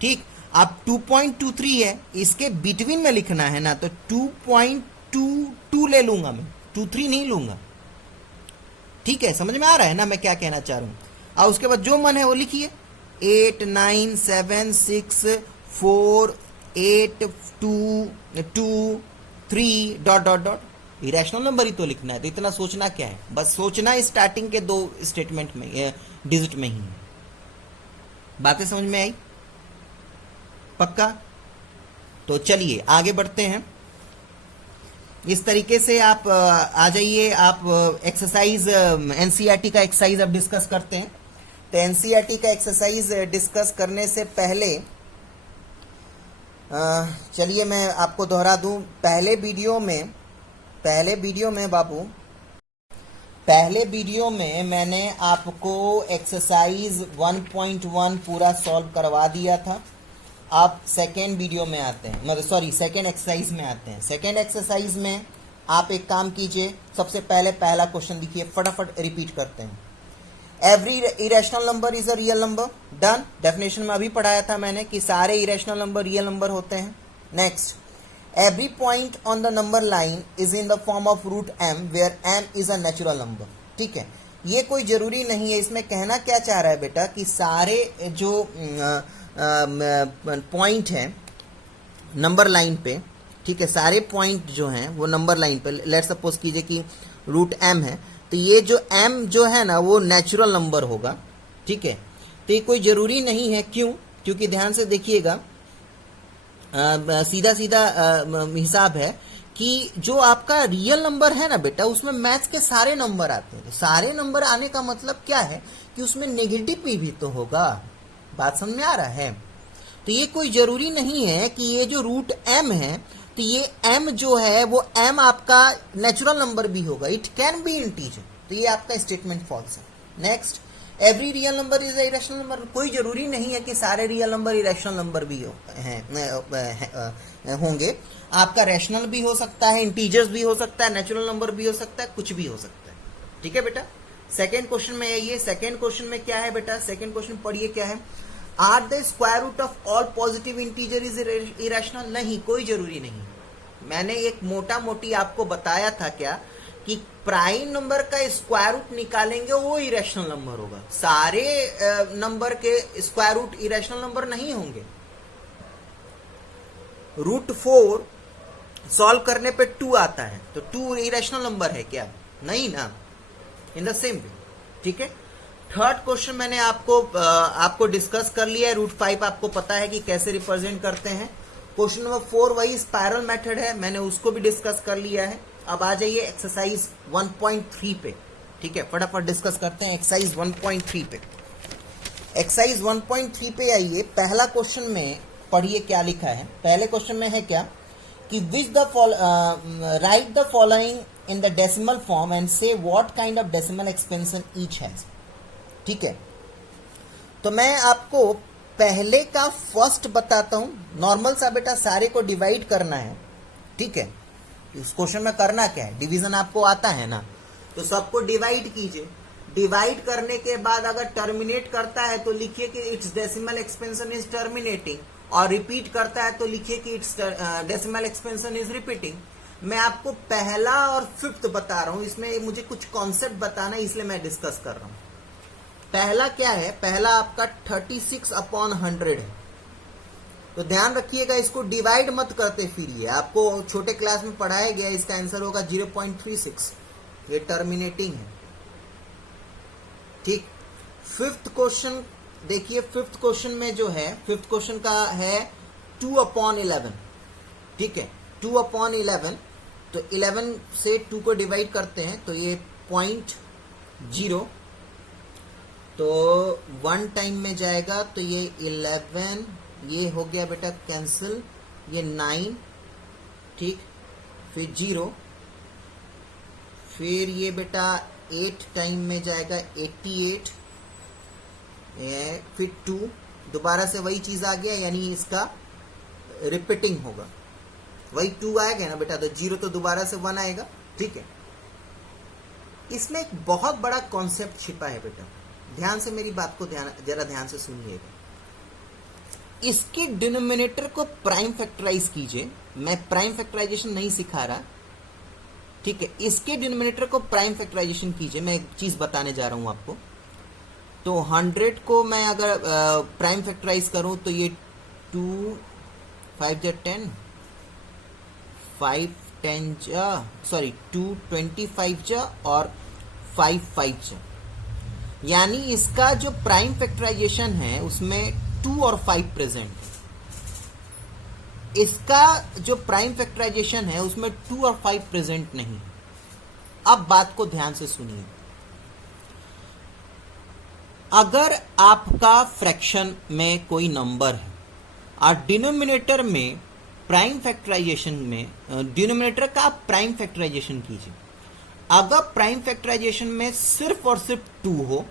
ठीक, अब 2.23 है, इसके बिटवीन में लिखना है ना, तो 2.22 ले लूंगा मैं, 23 नहीं लूंगा। ठीक है, समझ में आ रहा है ना मैं क्या कहना चाह रहा हूं। और उसके बाद जो मन है वो लिखिए, 8 9 7 6 4 8 2 2 3 dot dot dot. Irrational number ही तो लिखना है, तो इतना सोचना क्या है, बस सोचना स्टार्टिंग के 2 स्टेटमेंट में, डिजिट में ही है। बातें समझ में आई? पक्का? तो चलिए आगे बढ़ते हैं। इस तरीके से आप आ जाइए, आप एक्सरसाइज एनसीईआरटी का एक्सरसाइज अब डिस्कस करते हैं। तो एनसीईआरटी का एक्सरसाइज डिस्कस करने से पहले चलिए मैं आपको दोहरा दूं। पहले वीडियो में मैंने आपको एक्सरसाइज 1.1 पूरा सॉल्व करवा दिया था। आप सेकेंड वीडियो में आते हैं, मतलब सॉरी सेकेंड एक्सरसाइज में आते हैं। सेकेंड एक्सरसाइज में आप एक काम कीजिए, सबसे पहले पहला क्वेश्चन लिखिए, फटाफट रिपीट करते हैं। Every irrational number is a real number. Done. Definition में अभी पढ़ाया था मैंने कि सारे इरेशनल नंबर रियल नंबर होते हैं। Next, every point on the number line is in the form of root m where m is a natural number. ठीक है, ये कोई जरूरी नहीं है। इसमें कहना क्या चाह रहा है बेटा कि सारे जो पॉइंट है नंबर लाइन पे, ठीक है, सारे पॉइंट जो हैं वो नंबर लाइन पे, लेट सपोज कीजिए कि रूट m है, तो ये जो m जो है ना वो नेचुरल नंबर होगा। ठीक है, तो ये कोई जरूरी नहीं है। क्यों? क्योंकि ध्यान से देखिएगा, सीधा सीधा हिसाब है कि जो आपका रियल नंबर है ना बेटा, उसमें मैथ्स के सारे नंबर आते हैं। तो सारे नंबर आने का मतलब क्या है कि उसमें नेगेटिव भी तो होगा। बात समझ में आ रहा है? तो ये कोई जरूरी नहीं है कि ये जो रूट m है, तो ये m जो है वो m आपका नेचुरल नंबर भी होगा। It can be integer. तो ये आपका स्टेटमेंट फॉल्स है। Next, every real number is irrational number. कोई जरूरी नहीं है कि सारे रियल नंबर इरेशनल नंबर भी होंगे। आपका रैशनल भी हो सकता है, इंटीजर्स भी हो सकता है, नेचुरल नंबर भी हो सकता है, कुछ भी हो सकता है। ठीक है बेटा, सेकेंड क्वेश्चन में आइए। सेकेंड क्वेश्चन में क्या है बेटा? सेकेंड क्वेश्चन पढ़िए क्या है। Are the square root of all positive integer is irrational. नहीं, कोई जरूरी नहीं। मैंने एक मोटा मोटी आपको बताया था क्या कि प्राइम नंबर का स्क्वायर रूट निकालेंगे वो इरेशनल नंबर होगा। सारे नंबर के स्क्वायर रूट इरेशनल नंबर नहीं होंगे। रूट 4 सॉल्व करने पे 2 आता है, तो 2 इरेशनल नंबर है क्या? नहीं ना। इन द सेम वे। ठीक है, थर्ड क्वेश्चन मैंने आपको डिस्कस कर लिया है। रूट 5 आपको पता है कि कैसे रिप्रेजेंट करते हैं। क्वेश्चन नंबर 4 वही स्पाइरल मेथड है, मैंने उसको भी डिस्कस कर लिया है। अब आ जाइए एक्सरसाइज 1.3 पे। ठीक है, फटाफट डिस्कस करते हैं एक्सरसाइज 1.3 पे। एक्सरसाइज 1.3 पे आइए। पहला क्वेश्चन में पढ़िए क्या लिखा है। पहले क्वेश्चन में है क्या कि write the following in the decimal form and से what kind of decimal expansion each has. ठीक है, तो मैं आपको पहले का फर्स्ट बताता हूं। नॉर्मल सा बेटा, सारे को डिवाइड करना है। ठीक है, इस क्वेश्चन में करना क्या है, डिवीजन आपको आता है ना, तो सबको डिवाइड कीजिए। डिवाइड करने के बाद अगर टर्मिनेट करता है तो लिखिए कि it's decimal expansion is terminating, और रिपीट करता है तो लिखिए कि it's decimal expansion is repeating. मैं आपको पहला और फिफ्थ बता रहा हूं, इसमें मुझे कुछ कॉन्सेप्ट बताना है, इसलिए मैं डिस्कस कर रहा हूं। पहला क्या है? पहला आपका 36/100 है। तो ध्यान रखिएगा, इसको डिवाइड मत करते फिरिए। आपको छोटे क्लास में पढ़ाया गया, इसका आंसर होगा 0.36। ये टर्मिनेटिंग है। ठीक, फिफ्थ क्वेश्चन देखिए। फिफ्थ क्वेश्चन में जो है, फिफ्थ क्वेश्चन का है 2/11। ठीक है, 2/11। तो 11 से 2 को डिवाइड करते हैं तो ये 0.0, तो 1 टाइम में जाएगा, तो ये 11, ये हो गया बेटा कैंसिल, ये 9, ठीक, फिर 0, फिर ये बेटा 8 टाइम में जाएगा 88, फिर 2, दोबारा से वही चीज आ गया, यानी इसका रिपीटिंग होगा, वही 2 आएगा ना बेटा, तो 0 तो दोबारा से 1 आएगा, ठीक है। इसमें एक बहुत बड़ा कॉन्सेप्ट छिपा है बेटा, ध्यान से मेरी बात को जरा ध्यान से सुनिएगा। इसके डिनोमिनेटर को प्राइम फैक्टराइज कीजिए, मैं प्राइम फैक्टराइजेशन नहीं सिखा रहा, ठीक है। इसके डिनोमिनेटर को प्राइम फैक्टराइजेशन कीजिए, मैं एक चीज बताने जा रहा हूं आपको। तो 100 को मैं अगर प्राइम फैक्टराइज करूं तो ये 2 5 जा 10, 5 10 जा, सॉरी 2 25 जा और 5 5 जा, यानी इसका जो प्राइम फैक्टराइजेशन है उसमें 2 और 5 प्रेजेंट है। इसका जो प्राइम फैक्टराइजेशन है उसमें 2 और 5 प्रेजेंट नहीं। अब बात को ध्यान से सुनिए, अगर आपका फ्रैक्शन में कोई नंबर है और डिनोमिनेटर में प्राइम फैक्टराइजेशन में, डिनोमिनेटर का आप प्राइम फैक्टराइजेशन कीजिए, अगर प्राइम फैक्टराइजेशन में सिर्फ और सिर्फ 2 हो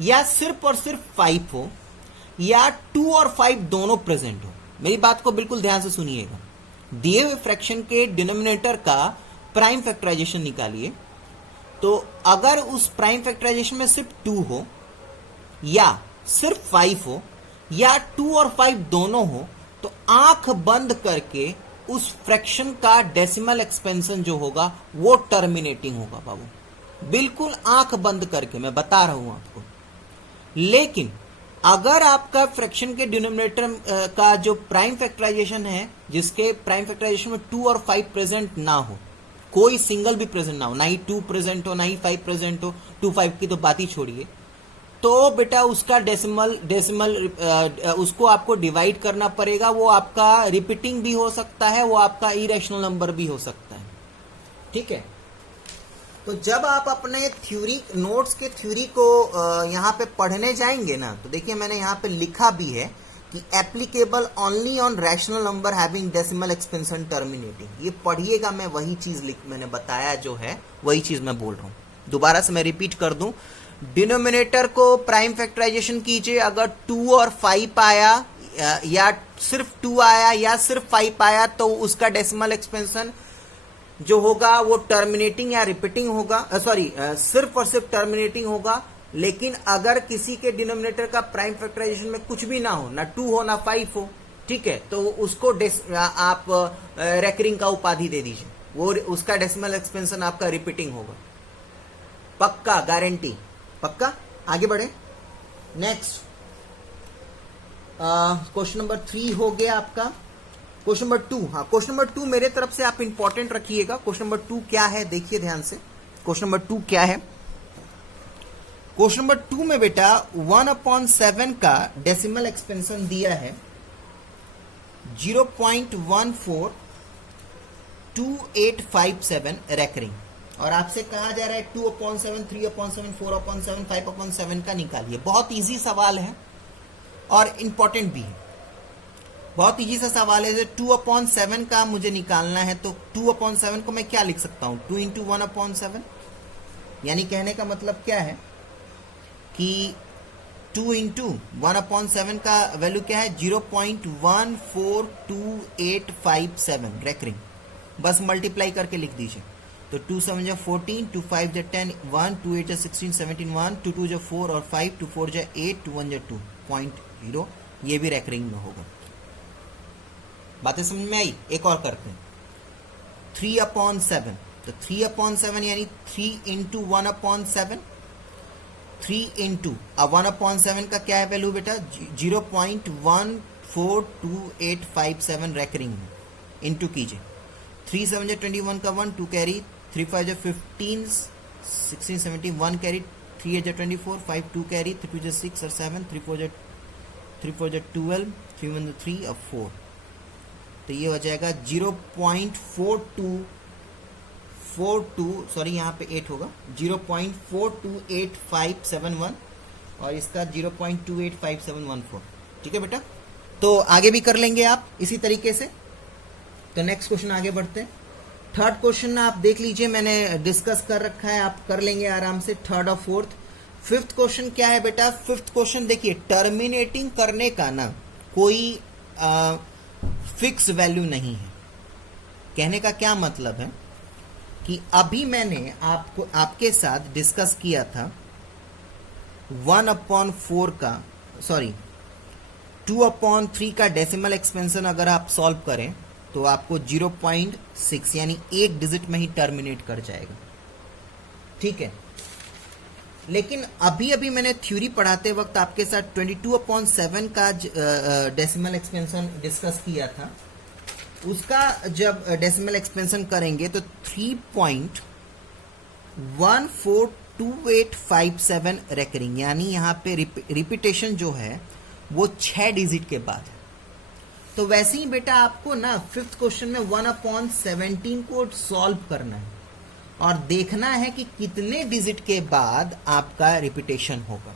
या सिर्फ और सिर्फ 5 हो या 2 और 5 दोनों प्रेजेंट हो, मेरी बात को बिल्कुल ध्यान से सुनिएगा। दिए हुए फ्रैक्शन के डिनोमिनेटर का प्राइम फैक्टराइजेशन निकालिए, तो अगर उस प्राइम फैक्टराइजेशन में सिर्फ 2 हो या सिर्फ 5 हो या 2 और 5 दोनों हो, तो आंख बंद करके उस फ्रैक्शन का डेसिमल एक्सपेंशन जो होगा वो टर्मिनेटिंग होगा बाबू, बिल्कुल आंख बंद करके मैं बता रहा हूं आपको। लेकिन अगर आपका फ्रैक्शन के डिनोमिनेटर का जो प्राइम फैक्टराइजेशन है, जिसके प्राइम फैक्टराइजेशन में 2 और 5 प्रेजेंट ना हो, कोई सिंगल भी प्रेजेंट ना हो, ना ही 2 प्रेजेंट हो ना ही 5 प्रेजेंट हो, 2 5 की तो बात ही छोड़िए, तो बेटा उसका डेसिमल उसको आपको डिवाइड करना पड़ेगा। वो आपका रिपीटिंग भी हो सकता है, वो आपका इरेशनल नंबर भी हो सकता है, ठीक है। तो जब आप अपने थ्योरी नोट्स के थ्योरी को यहाँ पे पढ़ने जाएंगे ना, तो देखिए मैंने यहाँ पे लिखा भी है कि applicable only on rational number having decimal expansion terminating. ये पढ़िएगा, मैं वही चीज मैंने बताया जो है वही चीज मैं बोल रहा हूँ। दोबारा से मैं रिपीट कर दूं, डिनोमिनेटर को प्राइम फैक्टराइजेशन कीजिए, अगर 2 और 5 आया या सिर्फ 2 आया या सिर्फ 5 आया तो उसका डेसिमल एक्सपेंशन जो होगा वो टर्मिनेटिंग या रिपीटिंग होगा, सिर्फ और सिर्फ टर्मिनेटिंग होगा। लेकिन अगर किसी के डिनोमिनेटर का प्राइम फैक्टराइजेशन में कुछ भी ना हो, ना 2 हो ना 5 हो, ठीक है, तो उसको आप रेकरिंग का उपाधि दे दीजिए, वो उसका डेसिमल एक्सपेंशन आपका रिपीटिंग होगा, पक्का, गारंटी, पक्का। आगे बढ़े, नेक्स्ट क्वेश्चन नंबर 3 हो गया आपका। क्वेश्चन नंबर 2, हाँ क्वेश्चन नंबर 2 मेरे तरफ से आप इंपॉर्टेंट रखिएगा। क्वेश्चन नंबर 2 क्या है देखिए ध्यान से, क्वेश्चन नंबर 2 क्या है। क्वेश्चन नंबर 2 में बेटा 1/7 का डेसिमल एक्सपेंशन दिया है 0.142857 रेकरिंग, और आपसे कहा जा रहा है 2/7, 3/7, 4/7, 5/7 का निकालिए। बहुत इजी सवाल है और इंपॉर्टेंट भी है, बहुत इजी सा सवाल है। 2/7 का मुझे निकालना है, तो 2/7 को मैं क्या लिख सकता हूं, 2 × 1/7, यानी कहने का मतलब क्या है कि 2 × 1/7 का वैल्यू क्या है, 0.142857 रेकरिंग, बस मल्टीप्लाई करके लिख दीजिए। तो 2 7 जा 14, 2 5 जा 10, 1 2 8 जा 16 17 1, 2 2 जा 4 और 5, 2 4 जा 8, 2 1 जा 2.0, ये भी रेकरिंग में होगा। बातें समझ में आई? एक और करते हैं, 3/7, तो 3/7 यानी 3 × 1/7, 3 × 1/7 का क्या है वैल्यू बेटा, 0.142857 रेकरिंग में, इंटू कीजिए। 3 7 जा 21 का 1, 2 कैरी, 3 5 जा 15, 16 17, 1 कैरी, 3 8 जा 24, 5 2 कैरी, 3 2 जा 6 और 7, 3 4 जा 12, 3 1 जा 3 और 4, तो ये हो जाएगा 0.42, सॉरी यहाँ पे 8 होगा, 0.428571 और इसका 0.285714, ठीक है बेटा। तो आगे भी कर लेंगे आप इसी तरीके से। तो नेक्स्ट क्वेश्चन आगे बढ़ते हैं। थर्ड क्वेश्चन आप देख लीजिए, मैंने डिस्कस कर रखा है, आप कर लेंगे आराम से थर्ड और फोर्थ। फिफ्थ क्वेश्चन क्या है बेटा? फिफ्थ क्वेश्चन देखिए, टर्मिनेटिंग करने का ना कोई फिक्स वैल्यू नहीं है। कहने का क्या मतलब है कि अभी मैंने आपके साथ डिस्कस किया था 1/4 का, सॉरी 2/3 का डेसिमल एक्सपेंशन अगर आप सॉल्व करें तो आपको 0.6 यानी एक डिजिट में ही टर्मिनेट कर जाएगा। ठीक है, लेकिन अभी मैंने थ्योरी पढ़ाते वक्त आपके साथ 22/7 का डेसिमल एक्सपेंशन डिस्कस किया था। उसका जब डेसिमल एक्सपेंशन करेंगे तो 3.142857 रेकरिंग, यानी यहाँ पे रिपीटेशन जो है वो 6 डिजिट के बाद है। तो वैसे ही बेटा आपको ना फिफ्थ क्वेश्चन में 1/17 को सॉल्व करना है और देखना है कि कितने डिजिट के बाद आपका रिपीटेशन होगा।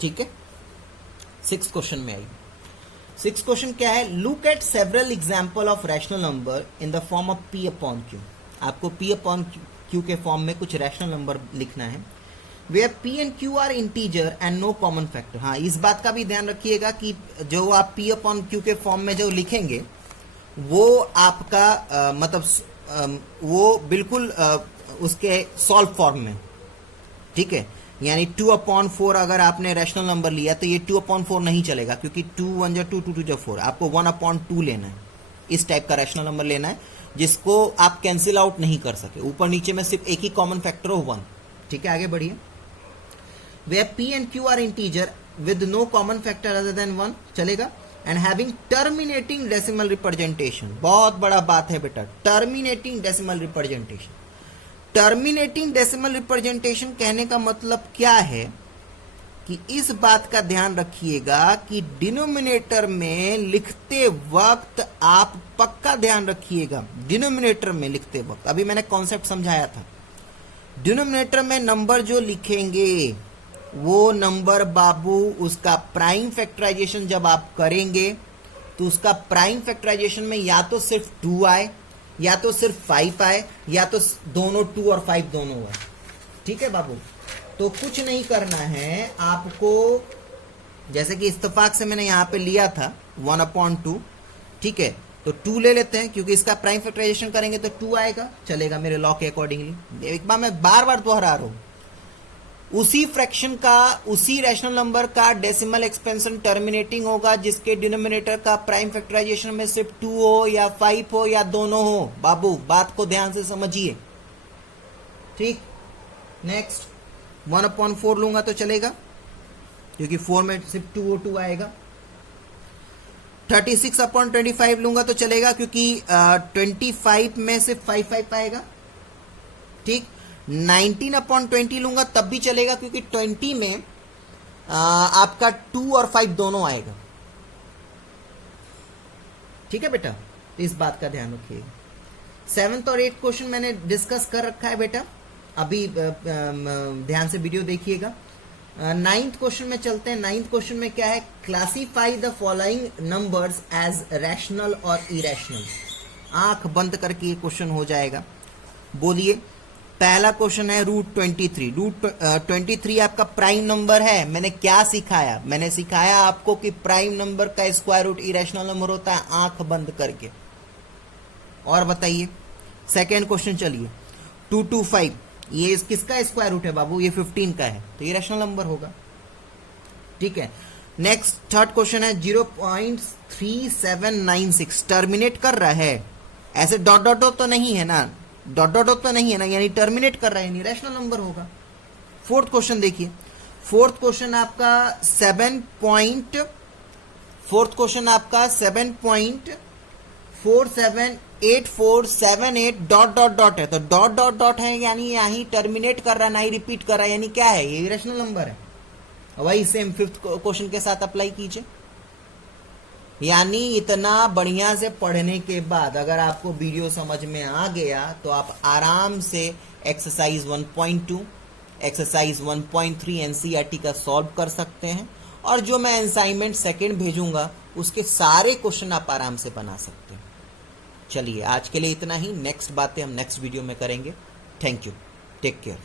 ठीक है, सिक्स क्वेश्चन में आइए। सिक्स क्वेश्चन क्या है? Look at several example of rational number in the form of P/Q। आपको P/Q के फॉर्म में कुछ रैशनल नंबर लिखना है। Where P and Q are integer and no common factor. हाँ, इस बात का भी ध्यान रखिएगा कि जो आप P/Q के फॉर्म में जो लिखेंगे वो आपका वो बिल्कुल उसके सॉल्व फॉर्म में। ठीक है, यानी 2/4 अगर आपने रैशनल नंबर लिया तो ये 2/4 नहीं चलेगा, क्योंकि 2 1 जा 2 2 2 जा 4। आपको 1/2 लेना है, इस टाइप का रैशनल नंबर लेना है जिसको आप कैंसिल आउट नहीं कर सके। ऊपर नीचे में सिर्फ एक ही कॉमन फैक्टर हो 1। ठीक है, आगे बढ़िए। Where P and Q are integer with no common factor other than 1 चलेगा, and having terminating decimal representation। बहुत बड़ा बात है बेटा, terminating decimal representation। terminating decimal representation कहने का मतलब क्या है कि इस बात का ध्यान रखिएगा कि डिनोमिनेटर में लिखते वक्त आप पक्का ध्यान रखिएगा, डिनोमिनेटर में लिखते वक्त, अभी मैंने कॉन्सेप्ट समझाया था, डिनोमिनेटर में नंबर जो लिखेंगे वो नंबर बाबू उसका प्राइम फैक्टराइजेशन जब आप करेंगे तो उसका प्राइम फैक्टराइजेशन में या तो सिर्फ 2 आए, या तो सिर्फ 5 आए, या तो दोनों 2 और 5 दोनों आए। ठीक है बाबू, तो कुछ नहीं करना है आपको, जैसे कि इत्तेफाक से मैंने यहां पे लिया था 1/2। ठीक है, तो 2 ले लेते हैं क्योंकि इसका प्राइम फैक्टराइजेशन करेंगे तो 2 आएगा, चलेगा मेरे लॉ के अकॉर्डिंगली। एक बार मैं बार दोहरा रहा हूं, उसी फ्रैक्शन का, उसी रैशनल नंबर का डेसिमल एक्सपेंशन टर्मिनेटिंग होगा जिसके डिनोमिनेटर का प्राइम फैक्टराइजेशन में सिर्फ 2 हो या 5 हो या दोनों हो। बाबू बात को ध्यान से समझिए। ठीक, नेक्स्ट 1/4 लूंगा तो चलेगा क्योंकि 4 में सिर्फ 2 आएगा। 36/25 लूंगा तो चलेगा क्योंकि 25 में सिर्फ 5 आएगा। ठीक, 19/20 लूंगा तब भी चलेगा क्योंकि 20 में आपका 2 और 5 दोनों आएगा। ठीक है बेटा, इस बात का ध्यान रखिएगा। 7th और 8th क्वेश्चन मैंने डिस्कस कर रखा है बेटा, अभी ध्यान से वीडियो देखिएगा। 9th क्वेश्चन में चलते हैं। 9th क्वेश्चन में क्या है? Classify the following numbers as rational और इरेशनल। आंख बंद करके ये क्वेश्चन हो जाएगा। बोलिए, पहला क्वेश्चन है √23। √23 आपका प्राइम नंबर है। मैंने क्या सिखाया? मैंने सिखाया आपको कि प्राइम नंबर का स्क्वायर रूट इरेशनल नंबर होता है, आंख बंद करके। और बताइए, सेकेंड क्वेश्चन चलिए। 225 ये किसका स्क्वायर रूट है बाबू? ये 15 का है, तो ये रैशनल नंबर होगा। ठीक है, नेक्स्ट थर्ड क्वेश्चन है 0.3796 टर्मिनेट कर रहा है, ऐसे डॉट डॉट तो नहीं है ना, डॉट डॉट तो नहीं है ना, यानी टर्मिनेट कर रहा है, यानी रैशनल नंबर होगा। फोर्थ क्वेश्चन देखिए। फोर्थ क्वेश्चन आपका 7.478478 डॉट डॉट डॉट है, तो डॉट डॉट डॉट है यानी यही टर्मिनेट कर रहा है, ना ही रिपीट कर रहा है, यानी क्या है? ये रैशनल नंबर है। वही सेम फिफ्थ क्वेश्चन के साथ अप्लाई कीजिए। यानी इतना बढ़िया से पढ़ने के बाद अगर आपको वीडियो समझ में आ गया तो आप आराम से एक्सरसाइज 1.2, एक्सरसाइज 1.3 एनसीईआरटी का सॉल्व कर सकते हैं, और जो मैं असाइनमेंट सेकंड भेजूंगा उसके सारे क्वेश्चन आप आराम से बना सकते हैं। चलिए आज के लिए इतना ही, नेक्स्ट बातें हम नेक्स्ट वीडियो में करेंगे। Thank you, take care.